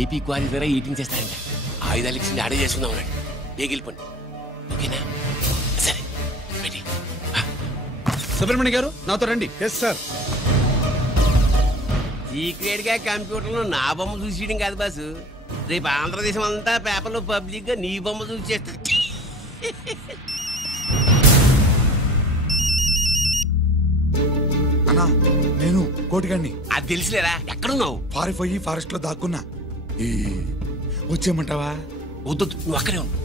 ఏపీ క్వారీ ద్వారా ఈటింగ్ చేస్తారంట. ఆయుధాలు ఇచ్చింది ఆడే చేసుకుందాం అన్నాడు. ఏగిలిపోండి, ఓకేనా? సరే రెడీ. సుబ్రహ్మణ్య గారు నాతో రండి. Yes sir. సీక్రెట్ గా కంప్యూటర్లో నా బొమ్మ చూసేయడం కాదు బాసు, రేపు ఆంధ్రదేశం అంతా పేపర్లో పబ్లిక్ గా నీ బొమ్మ చూసి చేస్తా. అన్నా నేను కోటిగాడిని. అది తెలిసిలేరా? ఎక్కడున్నావు? పారిపోయి ఫారెస్ట్ లో దాక్కున్నా. వచ్చేయమంటావా? వద్దు, నువ్వు అక్కడే ఉన్నావు.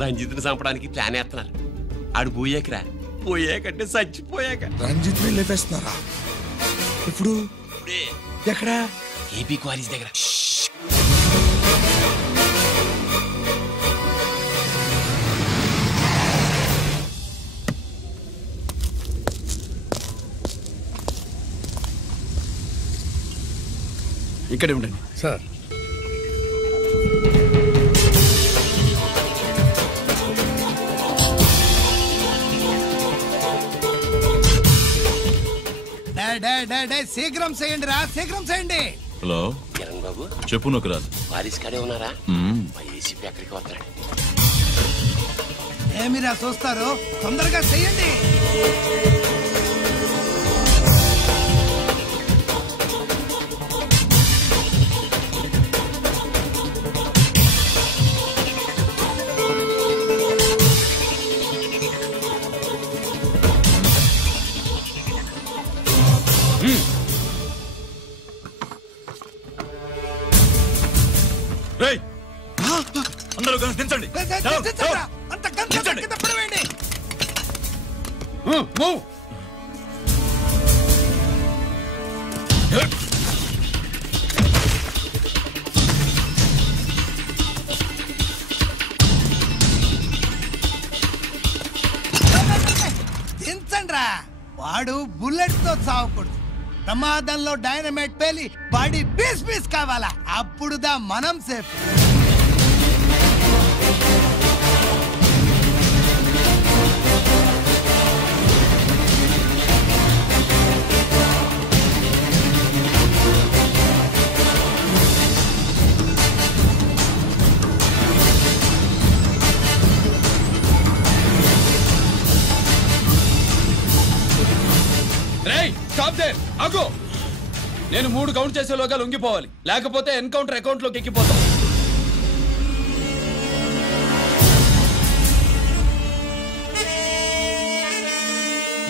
రంజిత్ని చంపడానికి ప్లాన్ వేస్తున్నారు. ఆడు పోయాకరా, పోయాకంటే చచ్చిపోయాక. రంజిత్ లేపేస్తున్నారా? ఇప్పుడు ఎక్కడా? ఏపీ క్వారీస్ దగ్గర. ఇక్కడే ఉండండి సార్. శీఘ్రం చేయండి రా, శీఘ్రం చేయండి. హలో కిరణ్ బాబు, చెప్పు నోకరాజు. వారిస్ కాడే ఉన్నారా? మా ఏసీపీ ఎక్కడికి వస్తాడు? ఏమిరా చూస్తారు, తొందరగా చెయ్యండి. అందరూ దించండి. అంత గంట కింద పడవేయండి. దించండి రా. వాడు బుల్లెట్ తో చావకూడదు. ప్రమాదంలో డైనమైట్ పేలి బాడీ పీస్ పీస్ కావాలా, అప్పుడుదా మనం సేఫ్. ఆగు. నేను 3 కౌంట్ చేసేలోగా లొంగిపోవాలి, లేకపోతే ఎన్కౌంటర్ అకౌంట్ లోకి ఎక్కిపోతాం.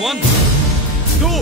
1 1, 2.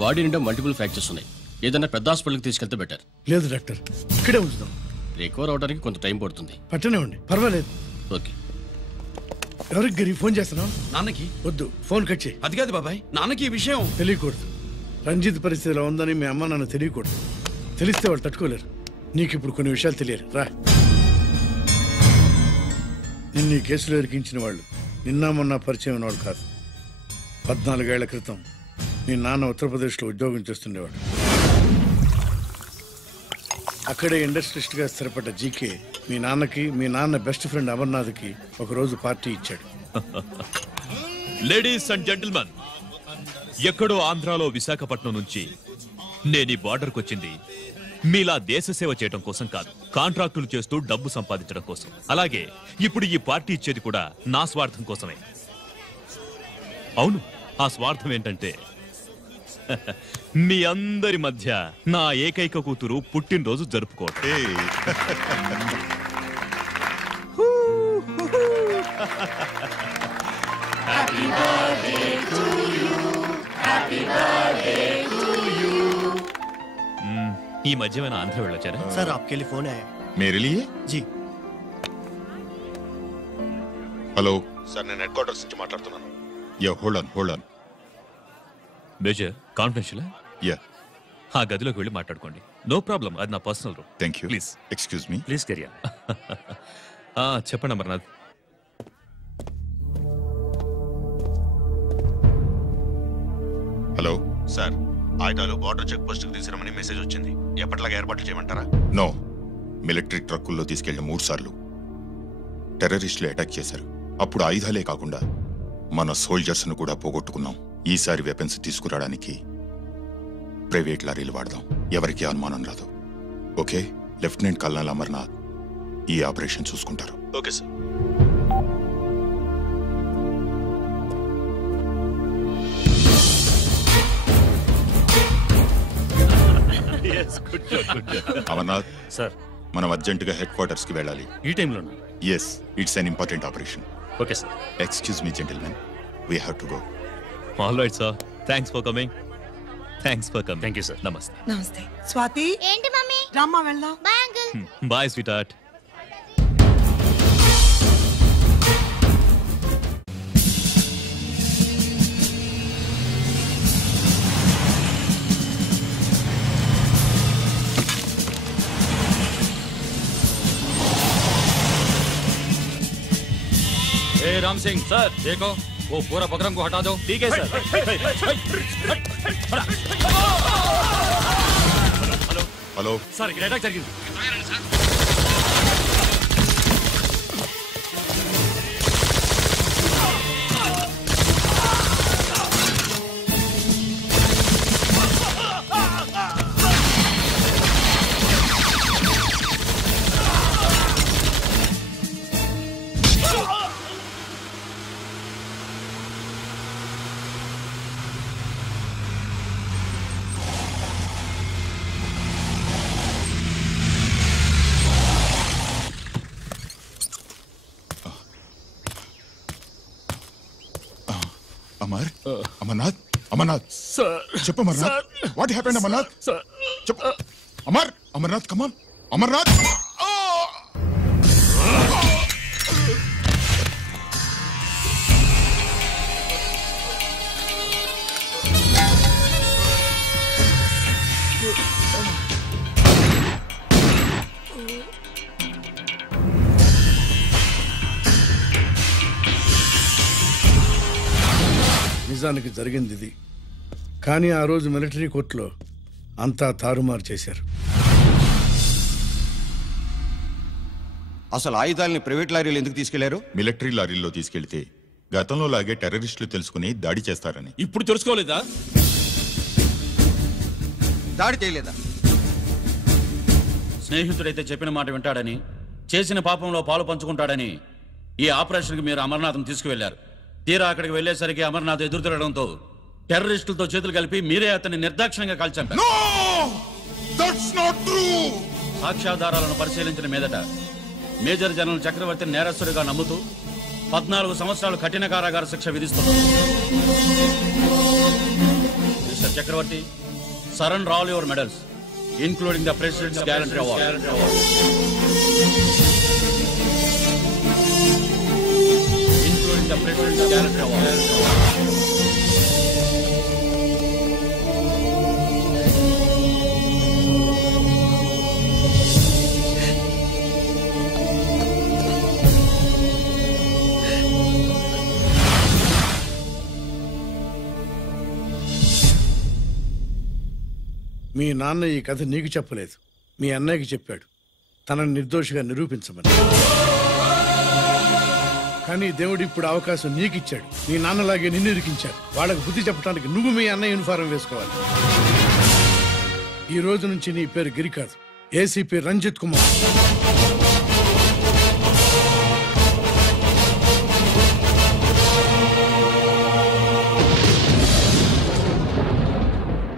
బాడీ నిండా మల్టిపుల్ ఫ్రాక్చర్స్ ఉన్నాయి. ఏదైనా పెద్ద హాస్పిటల్కి తీసుకెళ్తే బెటర్. లేదు డాక్టర్, ఇక్కడే ఉంచుదాం. రికవర్ అవడానికి కొంత టైం పడుతుంది. పట్టనివ్వండి, పర్వాలేదు. ఓకే. ఎవరికి గిరి ఫోన్ చేస్తున్నావు? నాన్నకి. వద్దు, ఫోన్ కట్ చేయి. అది కాదు బాబాయ్, నాన్నకి ఈ విషయం తెలియకూడదు. రంజిత్ పరిస్థితిలో ఉందని మీ అమ్మ నాన్న తెలియకూడదు. తెలిస్తే వాళ్ళు తట్టుకోలేరు. నీకు ఇప్పుడు కొన్ని విషయాలు తెలియాలి. రా. నిన్ను ఈ కేసులో ఇరికించిన వాళ్ళు నిన్న మొన్న పరిచయం ఉన్నవాడు కాదు. 14 ఏళ్ల క్రితం మీ నాన్న ఉత్తరప్రదేశ్లో ఉద్యోగం చేస్తుండేవాడు. అక్కడే ఇండస్ట్రియలిస్ట్గా స్థిరపడ్డ జీకే మీ నాన్నకి, మీ నాన్న బెస్ట్ ఫ్రెండ్ అమర్నాథ్కి ఒకరోజు పార్టీ ఇచ్చాడు. లేడీస్ అండ్ జెంటిల్మెన్, ఎక్కడో ఆంధ్రాలో విశాఖపట్నం నుంచి నేను ఈ బార్డర్కి వచ్చింది మీలా దేశ సేవ చేయడం కోసం కాదు, కాంట్రాక్టులు చేస్తూ డబ్బు సంపాదించడం కోసం. అలాగే ఇప్పుడు ఈ పార్టీ ఇచ్చేది కూడా నా స్వార్థం కోసమే. అవును, ఆ స్వార్థం ఏంటంటే మీ అందరి మధ్య నా ఏకైక కూతురు పుట్టినరోజు జరుపుకోవటం. ఈ మధ్యమైన ఆంధ్ర వెళ్ళొచ్చారా? सर आपके लिए फोन आया। मेरे लिए? जी। హలో సార్, నేను హెడ్ క్వార్టర్స్ నుంచి మాట్లాడుతున్నాను. Yeah, hold on. Major, confidential? Yeah. ఆ గదిలోకి వెళ్ళి మాట్లాడుకోండి. నో ప్రాబ్లం, అది నా personal room. Thank you. Please excuse me. Please career. చెప్పండి అమర్నాథ్. హలో సార్, ఆయుధాలు బార్డర్ చెక్ పోస్ట్ కు తీసుకురమని మెసేజ్ వచ్చింది. ఎప్పటిలాగా ఏర్పాట్లు చేయమంటారా? నో. మిలిటరీ ట్రక్కుల్లో తీసుకెళ్లిన 3 సార్లు టెర్రరిస్టులు అటాక్ చేశారు. అప్పుడు ఆయుధాలే కాకుండా మన సోల్జర్స్ ను కూడా పోగొట్టుకున్నాం. ఈసారి వెపన్స్ తీసుకురావడానికి ప్రైవేట్ లారీలు వాడదాం. ఎవరికి అనుమానం రాదు. ఓకే? లెఫ్టినెంట్ కల్నల్ అమర్నాథ్ ఈ ఆపరేషన్ చూసుకుంటారు. Okay sir. అమర్నాథ్ సార్, మనం అర్జెంటుగా హెడ్ క్వార్టర్స్ కి వెళ్ళాలి. ఈ టైంలోనా? Yes, it's an important operation. Okay sir. Excuse me gentlemen, we have to go. All right sir, thanks for coming. Thank you sir. నమస్తే. నమస్తే. స్వాతి. ఏంటి మమ్మీ? రామ్మా వెళ్దాం. Bye uncle. Bye sweetheart. Ram Singh sir, देखो वो पूरा बकरम को हटा दो. ठीक है सर. హలో సార్, ఇక్కడ అటాక్ జరిగింది. అమర్నాథ్ చెప్పు. Amarnath, what happened? అమర్నాథ్ చెప్పు. Amarnath come on. అమర్నాథ్. నిజానికి జరిగింది ఇది. కానీ ఆ రోజు మిలిటరీ కోర్టులో అంతా తారుమారు చేశారు. అసలు ఆయుధాలని ప్రైవేట్ లారీలు ఎందుకు తీసుకెళ్లారు? మిలిటరీ లారీల్లో తీసుకెళ్తే గతంలో లాగే టెర్రరిస్టులు తెలుసుకుని దాడి చేస్తారని. ఇప్పుడు తెలుసుకోలేదా? దాడి చేయలేదా? స్నేహితుడైతే చెప్పిన మాట వింటాడని, చేసిన పాపంలో పాలు పంచుకుంటాడని ఈ ఆపరేషన్కి మీరు అమర్నాథ్ను తీసుకువెళ్లారు. తీరా అక్కడికి వెళ్లేసరికి అమర్నాథ్ ఎదురు తిరగడంతో టెర్రరిస్టులతో చేతులు కలిపి మీరే అతన్ని నిర్దాక్షిణ్యంగా కాల్చంపారు. సాక్ష్యాధారాలను పరిశీలించిన మీదట మేజర్ జనరల్ చక్రవర్తిని నేరస్తుడిగా నమ్ముతూ 14 సంవత్సరాలు కఠిన కారాగార శిక్ష విధిస్తున్నారు. Mister Chakravarthy, surrender all your medals including the president's gallantry award. Including the President's Gallantry Award. మీ నాన్న ఈ కథ నీకు చెప్పలేదు, మీ అన్నయ్యకి చెప్పాడు, తనని నిర్దోషిగా నిరూపించమని. కానీ దేవుడు ఇప్పుడు అవకాశం నీకిచ్చాడు. నీ నాన్నలాగే నిన్ను ఇరికించాడు. వాళ్ళకు బుద్ధి చెప్పడానికి నువ్వు మీ అన్న యూనిఫారం వేసుకోవాలి. ఈ రోజు నుంచి నీ పేరు గిరి కాదు, ఏసీపీ రంజిత్ కుమార్.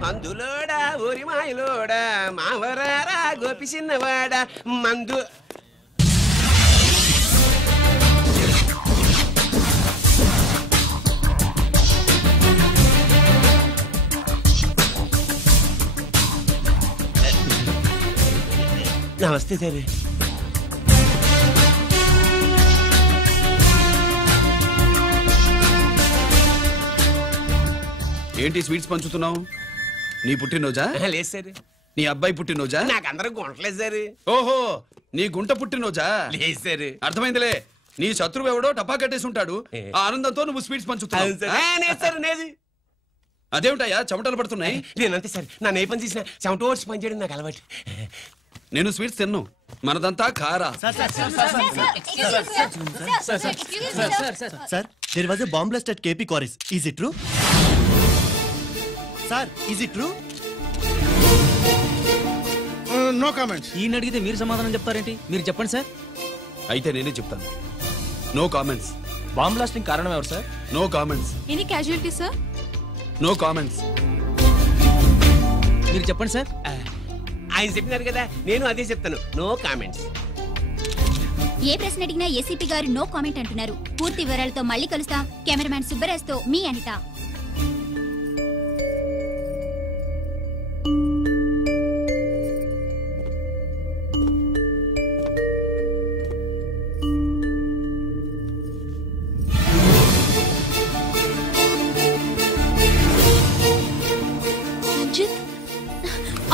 మందులోడా ఊరి మాయలోడా మావరారా గోపి చిన్నవాడా మందు. నమస్తే సార్. ఏంటి స్వీట్స్ పంచుతున్నావు? నీ పుట్టినరోజా? లేదు సార్. నీ అబ్బాయి పుట్టినరోజా? నాకు అందరూ గుంటలేదు సార్. ఓహో, నీ గుంట పుట్టినరోజా? లేదు సార్. అర్థమైందిలే. నీ శత్రువు ఎవడో టపా కట్టేసి ఉంటాడు. ఆ ఆనందంతో నువ్వు స్వీట్స్ పంచుతున్నావు. అదేమిటయ్యా చెమటలు పడుతున్నాయి? నేనంతే సార్. నా ఏ పని చేసిన చెమట ఓడ్చి పని చేయడం నాకు అలవాటు. నేను స్వీట్స్ తిన్ను, మనదంతా కారా. Sir, there was a bomb blast at KP Quarries. Is it true? Sir, is it true? No comments. ఈయన అడిగితే మీరు సమాధానం చెప్తారేంటి? మీరు చెప్పండి సార్. అయితే నేనే చెప్తాను. No comments. బాంబ్ బ్లాస్టింగ్ కారణం ఎవరు sir? No comments. Any casualty sir? No comments. మీరు చెప్పండి సార్. ఆయన చెప్పినారు కదా, నేను అదే చెప్తాను. No comments. ఏ ప్రశ్న అడిగినా ఏసీపీ గారు నో కామెంట్ అంటున్నారు. పూర్తి వివరాలతో మళ్ళీ కలుస్తాం. కెమెరామ్యాన్ సుబ్బరాజ్తో మీ అనిత.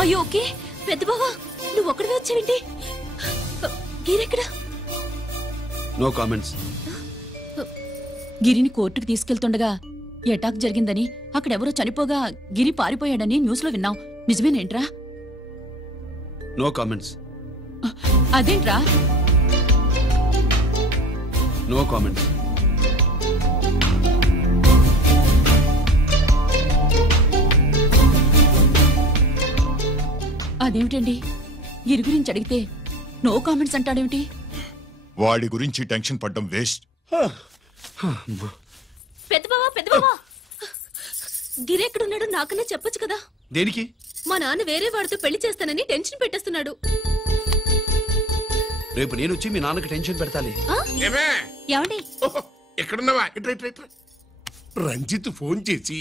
అయ్యో ఓకే. పెద్ద బావా, నువ్వు ఒక్కడివే వచ్చావేంటి? గిరెక్కడా? No comments. గిరిని కోర్టుకు తీసుకెళ్తుండగా అటాక్ జరిగిందని, అక్కడెవరో చనిపోగా గిరి పారిపోయాడని న్యూస్ లో విన్నాం. నిజమేనేంట్రా? No comments. అదేంట్రా? No comments. అదేమిటండి, గిరి గురించి అడిగితే నో కామెంట్స్ అంటాడేమిటి? వాడి గురించి టెన్షన్ పడ్డం వేస్ట్. పెద్ద బావా, గిరెక్కడున్నాడు నాకన్నా చెప్పొచ్చు కదా. దేనికి? మా నాన్న వేరే వాడితో పెళ్లి చేస్తానని టెన్షన్ పెట్టేస్తున్నాడు. రేపు నేను వచ్చి మీ నాన్నకి టెన్షన్ పెడతాలి. ఏమండి? ఎక్కడున్నావా? రంజిత్ ఫోన్ చేసి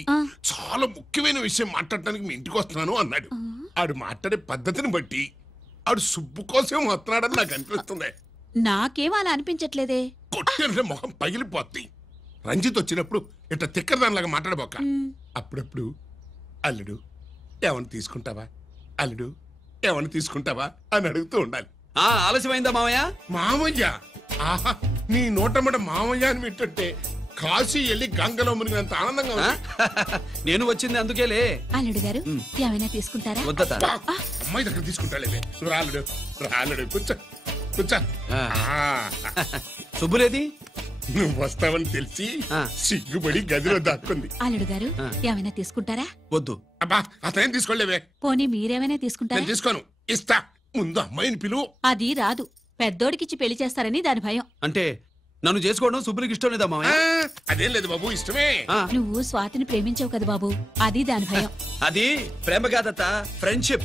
చాలా ముఖ్యమైన విషయం మాట్లాడటానికి మీ ఇంటికి వస్తున్నాను అన్నాడు. ఆడు మాట్లాడే పద్ధతిని బట్టి ఆడు సుబ్బు కోసం వస్తున్నాడని నాకు అనిపిస్తుంది. నాకేం అలా అనిపించట్లేదే. కొట్టిన మొహం పగిలిపోద్ది. రంజిత్ వచ్చినప్పుడు ఇట్లా తిక్కరదానిలాగా మాట్లాడబోక. అప్పుడప్పుడు అల్లుడు ఏమన్నా తీసుకుంటావా, అల్లుడు ఏమన్నా తీసుకుంటావా అని అడుగుతూ ఉండాలి. ఆలస్యమైందా మామయ్య? మామయ్య? ఆహా, నీ నోటమ్మట మామయ్య అని వింటుంటే కాశీ వెళ్ళి గంగలో మునిగినంత ఆనందంగా ఉంది. నేను వచ్చింది అందుకేలే. అల్లుడు గారు ఏమైనా తీసుకుంటారా? వద్దతా. అమ్మాయి దగ్గర తీసుకుంటాలే. నువ్వు రాలుడు రాలుడు కూర్చో కూర్చో. శుభ్రేది నువ్వు వస్తావని తెలిసి సిగ్గుపడి గదిలో దాక్కుంది. అల్లుడు గారు ఏమైనా తీసుకుంటారా? వద్దు. అబ్బా అతనేం తీసుకోలేవే. పోనీ మీరేమైనా తీసుకుంటారా? నేను తీసుకోను, ఇస్తా. ముందు అమ్మాయిని పిలువు. అది రాదు. పెద్దోడికిచ్చి పెళ్లి చేస్తారని దాని భయం. అంటే నన్ను చేసుకోవడం శుభ్రికి ఇష్టం లేదా మామయ్య? అదేం లేదు బాబు, ఇష్టమే. నువ్వు స్వాతిని ప్రేమించావు కదా బాబు, అది దాని భయం. అది ప్రేమ కాదత్త, ఫ్రెండ్షిప్.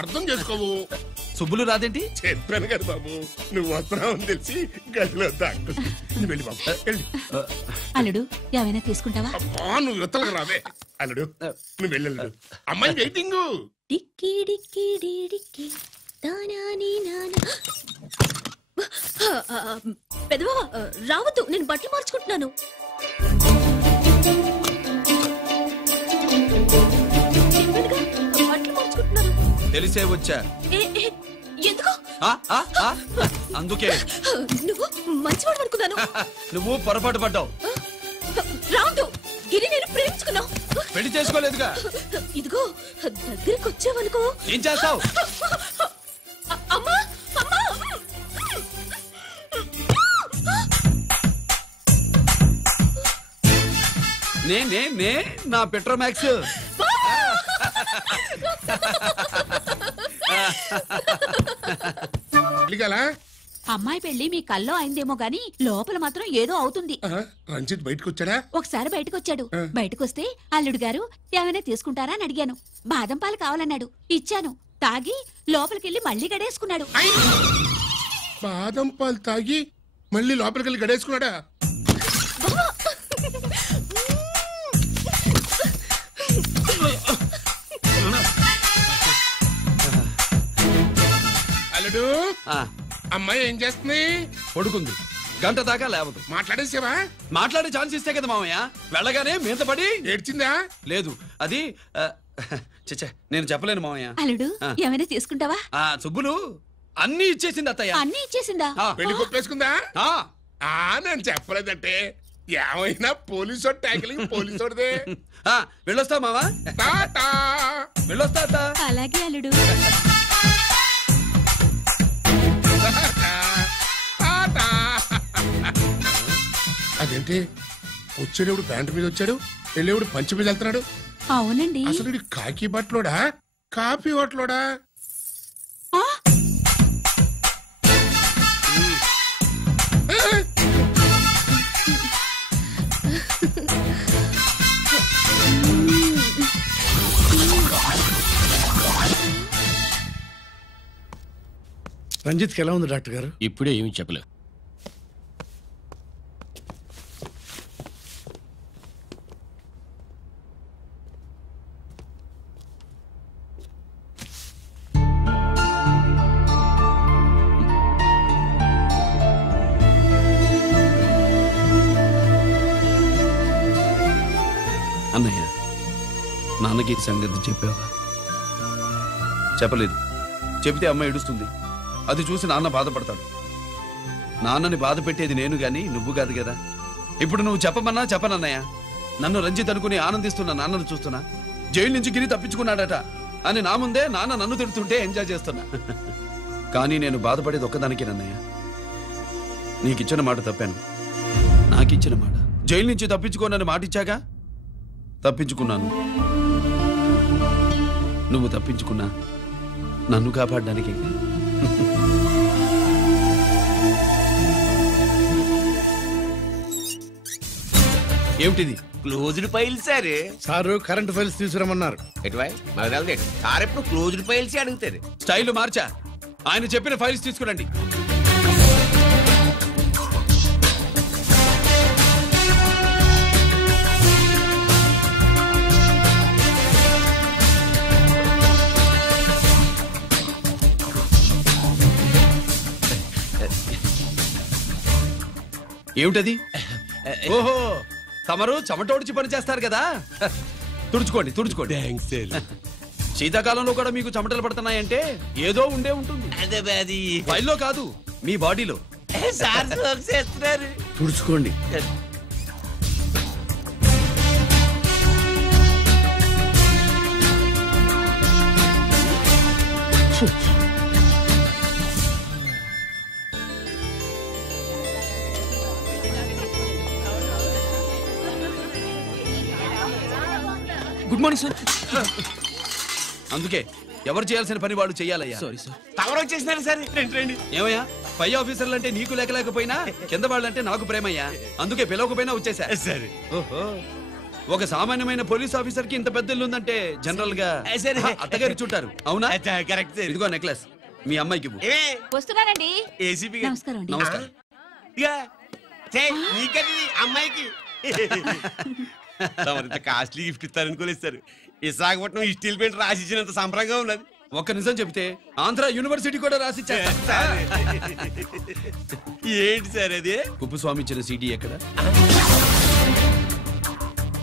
అర్థం చేసుకోవు. సుబ్బులు రాదేంటి? చెప్పాను కదా బాబు, నువ్వు వస్తున్నావు అని తెలిసి గదిలో దాక్కుంది. నువ్వు వెళ్ళి బాబు వెళ్ళి. అల్లుడు ఏమైనా తీసుకుంటావా? నువ్వు యువతలకు రావే. అల్లుడు నువ్వు వెళ్ళడు. అమ్మాయి వెయిటింగ్. డిక్కి డిక్కి డిక్కి దానాని నానా. పెదవా రావద్దు, నేను బట్టలు మార్చుకుంటున్నాను. బట్టలు మార్చుకుంటున్నాను. తెలిసే వచ్చా. ఎందుకు? అందుకే. నువ్వు మంచివాడు అనుకున్నాను. నువ్వు పొరపాటు పడ్డావు. రావద్దు, గిరి నేను ప్రేమించుకున్నావు. పెళ్లి చేసుకోలేదుగా. ఇదిగో దగ్గరికి వచ్చావనుకో. ఏం చేస్తావు? అమ్మా అమ్మా. నే నా పెట్రోమాక్స్. అమ్మాయి పెళ్లి మీ కల్లో అయిందేమో గాని లోపల మాత్రం ఏదో అవుతుంది. రంజిత్ బయటకు వచ్చాడా? ఒకసారి బయటకు వచ్చాడు. బయటకు వస్తే అల్లుడు గారు ఏమైనా తీసుకుంటారా అని అడిగాను. బాదం పాలు కావాలన్నాడు, ఇచ్చాను. తాగి లోపలికెళ్ళి మళ్ళీ గడేసుకున్నాడు. బాదం పాలు తాగి మళ్ళీ లోపలికెళ్ళి గడేసుకున్నాడా? అల్లుడు అమ్మాయి ఏం చేస్తుంది? పడుకుంది. గంట దాకా లేవదు. మాట్లాడేసావా? మాట్లాడే ఛాన్స్ ఇస్తే కదా మామయ్య. వెళ్ళగానే మీద పడి ఏడ్చిందా? లేదు, అది చచ్చా నేను చెప్పలేను మామయ్య. అల్లుడు ఏమైనా తీసుకుంటావా? సుబ్బులు అన్ని ఇచ్చేసింది అత్తయ్య. అన్ని ఇచ్చేసిందా? పెళ్లి కొప్పేసుకుందా? నేను చెప్పలేదంటే ఏమైనా పోలీసు ట్యాకిలింగ్ పోలీసుదే. వెళ్ళొస్తా మావా. వెళ్ళొస్తా అత్త. అలాగే అల్లుడు. అదేంటి వచ్చేటప్పుడు ప్యాంటు మీద వచ్చాడు, వెళ్ళేవాడు పంచి మీద వెళ్తున్నాడు? అవునండి. అసలు కాకి బట్టలోడా కాఫీ హోటలోడా? రంజిత్కి ఎలా ఉంది డాక్టర్ గారు? ఇప్పుడే ఏమి చెప్పలేదు. అన్నయ్య, నాన్నకి ఈ సంగతి చెప్పావా? చెప్పలేదు. చెబితే అమ్మ ఏడుస్తుంది. అది చూసి నాన్న బాధపడతాడు. నాన్నని బాధ పెట్టేది నేను గాని నువ్వు కాదు కదా. ఇప్పుడు నువ్వు చెప్పమన్నా చెప్పనన్నయ్య. నన్ను రంజిత్ అనుకుని ఆనందిస్తున్న నాన్నను చూస్తున్నా. జైలు నుంచి గిరి తప్పించుకున్నాడట అని నా ముందే నాన్న నన్ను తిడుతుంటే ఎంజాయ్ చేస్తున్నా. కానీ నేను బాధపడేది ఒక్కదానికేనన్నయ్య. నీకిచ్చిన మాట తప్పాను. నాకిచ్చిన మాట. జైలు నుంచి తప్పించుకోనని మాట ఇచ్చాగా, తప్పించుకున్నాను. నువ్వు తప్పించుకున్నా నన్ను కాపాడడానికి. ఏమిటిది? Closed files sir. Sir current files తీసుకురమ్మన్నారు. సార్ ఎప్పుడు క్లోజ్డ్ ఫైల్స్ అడుగుతారు. స్టైల్ మార్చా. ఆయన చెప్పిన ఫైల్స్ తీసుకురండి. ఏమిటది? ఓహో, తమరు చెమటోడ్చి పని చేస్తారు కదా. తుడుచుకోండి తుడుచుకోండి. శీతాకాలంలో కూడా మీకు చెమటలు పడుతున్నాయంటే ఏదో ఉండే ఉంటుంది. ఫైల్లో కాదు, మీ బాడీలో. తుడుచుకోండి. Good morning sir. అందుకే ఎవరు చేయాల్సిన పని వాళ్ళు చెయ్యాలయ్యా. Sorry sir. తమరు వచ్చేసినారు సార్. రండి రండి. ఏమయ్యా, పై ఆఫీసర్లు అంటే నీకు లేకపోయినా కింద వాళ్ళంటే నాకు ప్రేమయ్యా. అందుకే పిలవకపోయినా వచ్చేసా. సరే. ఓహో, ఒక సామాన్యమైన పోలీస్ ఆఫీసర్ కి ఇంత పెద్ద ఇల్లు ఉందంటే జనరల్ గా అత్తగారి చుట్టారు. అవునా? కరెక్ట్. ఇదిగో నెక్లెస్ మీ అమ్మాయికి ఇవ్వు. వస్తున్నానండి. ఏసీపీ నమస్కారం అండి. నమస్కారం. నీకది అమ్మాయికి తమరింత కాస్ట్లీ గిఫ్ట్ ఇస్తారనుకోలేస్తారు. విశాఖపట్నం స్టీల్ పెయింట్ రాసిచ్చినంత సంబరంగా ఉన్నది. ఒక్క నిజం చెప్తే ఆంధ్ర యూనివర్సిటీ కూడా రాసిచ్చా. ఏంటి సార్ అది? కుప్పస్వామి ఇచ్చిన సీడీ ఎక్కడ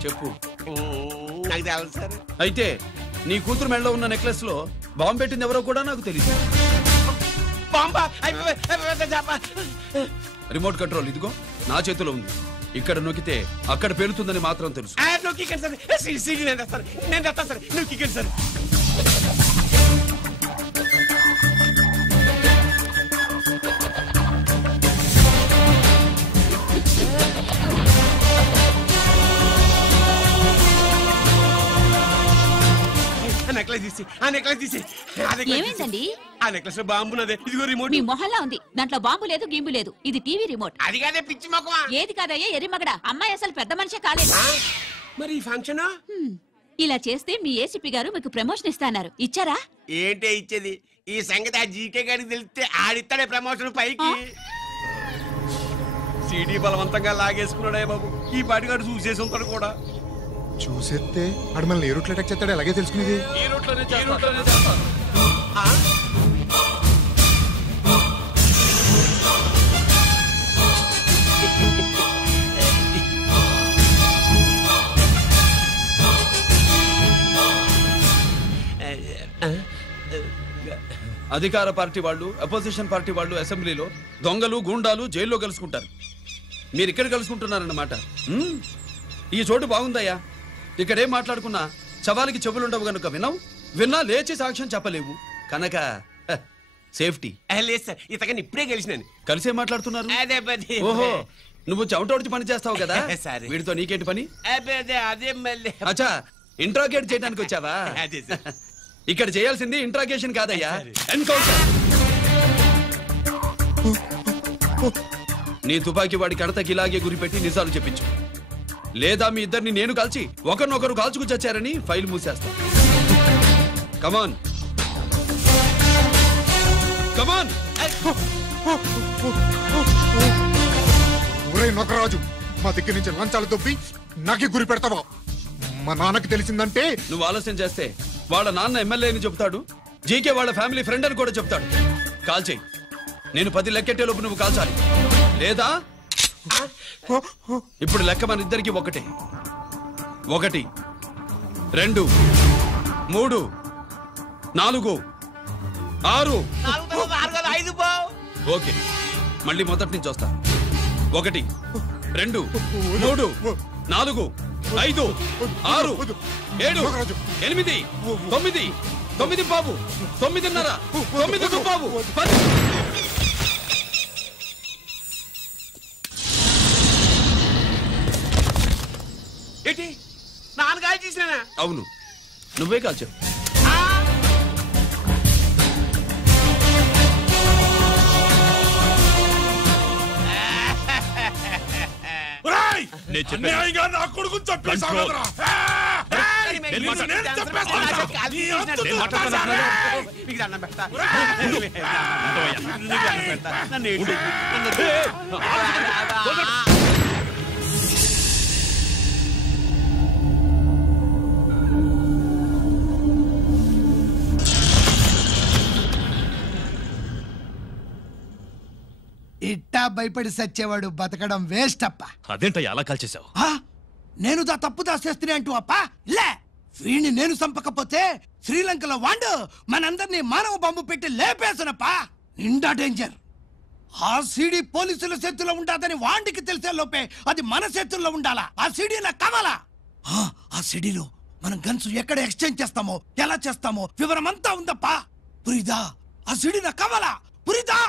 చెప్పు. నాకు తెలుసు సార్. అయితే నీ కూతురు మెడలో ఉన్న నెక్లెస్ లో బాంబు పెట్టింది ఎవరో కూడా నాకు తెలియదు. రిమోట్ కంట్రోల్ ఇదిగో నా చేతిలో ఉంది. ఇక్కడ నొక్కితే అక్కడ పేలుతుందని మాత్రం తెలుసు. ఏమైందండి? ఆ నెక్లెస్ లో బాంబున్నదే. ఇదిగో రిమోట్. మీ మొహల్లా ఉంది. దాంట్లో బాంబు లేదు, గింబు లేదు. ఇది టీవీ రిమోట్. అది కాదే పిచ్చి మొక్కమా. ఏది కాదయ్యా ఎర్రిమగడ. అమ్మాయి అసలు పెద్ద మనిషే కాలేదు. మరి ఈ ఫంక్షన్ ఇలా చేస్తే మీ ఏసీపీ గారు మీకు ప్రమోషన్ ఇస్తాన్నారు. ఇచ్చారా? ఏంటే ఇచ్చేది? ఈ సంగతి ఆ జీకే గారికి తెలిస్తే ఆడిస్తాడే ప్రమోషన్ పైకి. సీడీ బలవంతంగా లాగేసుకున్నాడే బాబు. ఈ పాటిగాడు చూసేసి ఉంటాడు కూడా. చూసేస్తే అడు మళ్ళీ ఏ రూట్లో అటాక్ చేస్తాడు అలాగే తెలుసుకునేది. ఈ రూట్లోనే చేస్తాను. అధికార పార్టీ వాళ్ళు, అపోజిషన్ పార్టీ వాళ్ళు అసెంబ్లీలో, దొంగలు గూండాలు జైల్లో కలుసుకుంటారు. మీరు ఇక్కడ కలుసుకుంటున్నారన్నమాట. ఈ చోటు బాగుందయ్యా. ఇక్కడేం మాట్లాడుకున్నా శవాలకి చెవులుండవు గనుక విన్నా లేచి సాక్ష్యం చెప్పలేవు కనుక సేఫ్టీ. లేదు సార్, ఇతగాని ఇప్పుడే కలిసినాను. కలిసే మాట్లాడుతున్నారు. అదే ఓహో, నువ్వు చెమటోడిచి పని చేస్తావు కదా. సరే. వీడితో నీకేంటి పని? అదే మళ్ళీ. అచ్చా, ఇంట్రాగేట్ చేయడానికి వచ్చావా? అదే సార్. ఇక్కడ చేయాల్సింది ఇంట్రాగేషన్ కాదయ్యా, ఎన్కౌంటర్. నీ తుపాకీ వాడి కడతకి ఇలాగే గురిపెట్టి నిజాలు చెప్పించు. లేదా మీ ఇద్దరిని నేను కాల్చి ఒకరినొకరు కాల్చుకు చచ్చారని ఫైల్ మూసేస్తా. కమాన్ కమాన్. ఒరే నొకరాజు, మా దగ్గర నుంచి లంచాలు దొబ్బి నాకే గురి పెడతావా? మా నాన్నకి తెలిసిందంటే నువ్వు ఆలస్యం చేస్తే వాళ్ళ నాన్న ఎమ్మెల్యే అని చెప్తాడు, జీకే వాళ్ళ ఫ్యామిలీ ఫ్రెండ్ అని కూడా చెప్తాడు. కాల్ చేయి. నేను 10 లెక్కెట్టే లోపు నువ్వు కాల్చాలి. లేదా ఇప్పుడు లెక్క మన ఇద్దరికి 1 1 2 3 4 6. ఓకే, మళ్ళీ మొదటి నుంచి వస్తా. 1 2 3 4 5 6 7 8 9 9 బాబు 9:30 9 బాబు 10. ఏంటి నాన్నగారు చేసినా? అవును, నువ్వే కాల్చావు. అన్యాయంగా నా కొడుకుని చంపేశావురా. ఇట్టా భయపడి సచ్చేవాడు బతకడం వేస్ట్ అప్ప. అదేంట ఎలా కాల్చేశావు? నేను దా తప్పు దాచేస్తున్నా అంటూ అప్ప లే. వీణ్ణి నేను చంపకపోతే శ్రీలంకలో వాండు మనందరినీ మానవ బాంబు పెట్టి లేపేసనప్పా. నిండా డేంజర్. ఆ సీడీ పోలీసుల చేతుల్లో ఉండాదని వాండికి తెలిసే లోపే అది మన చేతుల్లో ఉండాలా. ఆ సీడీ నాకు కావాలా. ఆ సీడీలో మనం గన్స్ ఎక్కడ ఎక్స్చేంజ్ చేస్తామో, ఎలా చేస్తామో వివరం అంతా ఉందప్పా. పురిదా, ఆ సీడీ నాకు కావాలా. పురిదా.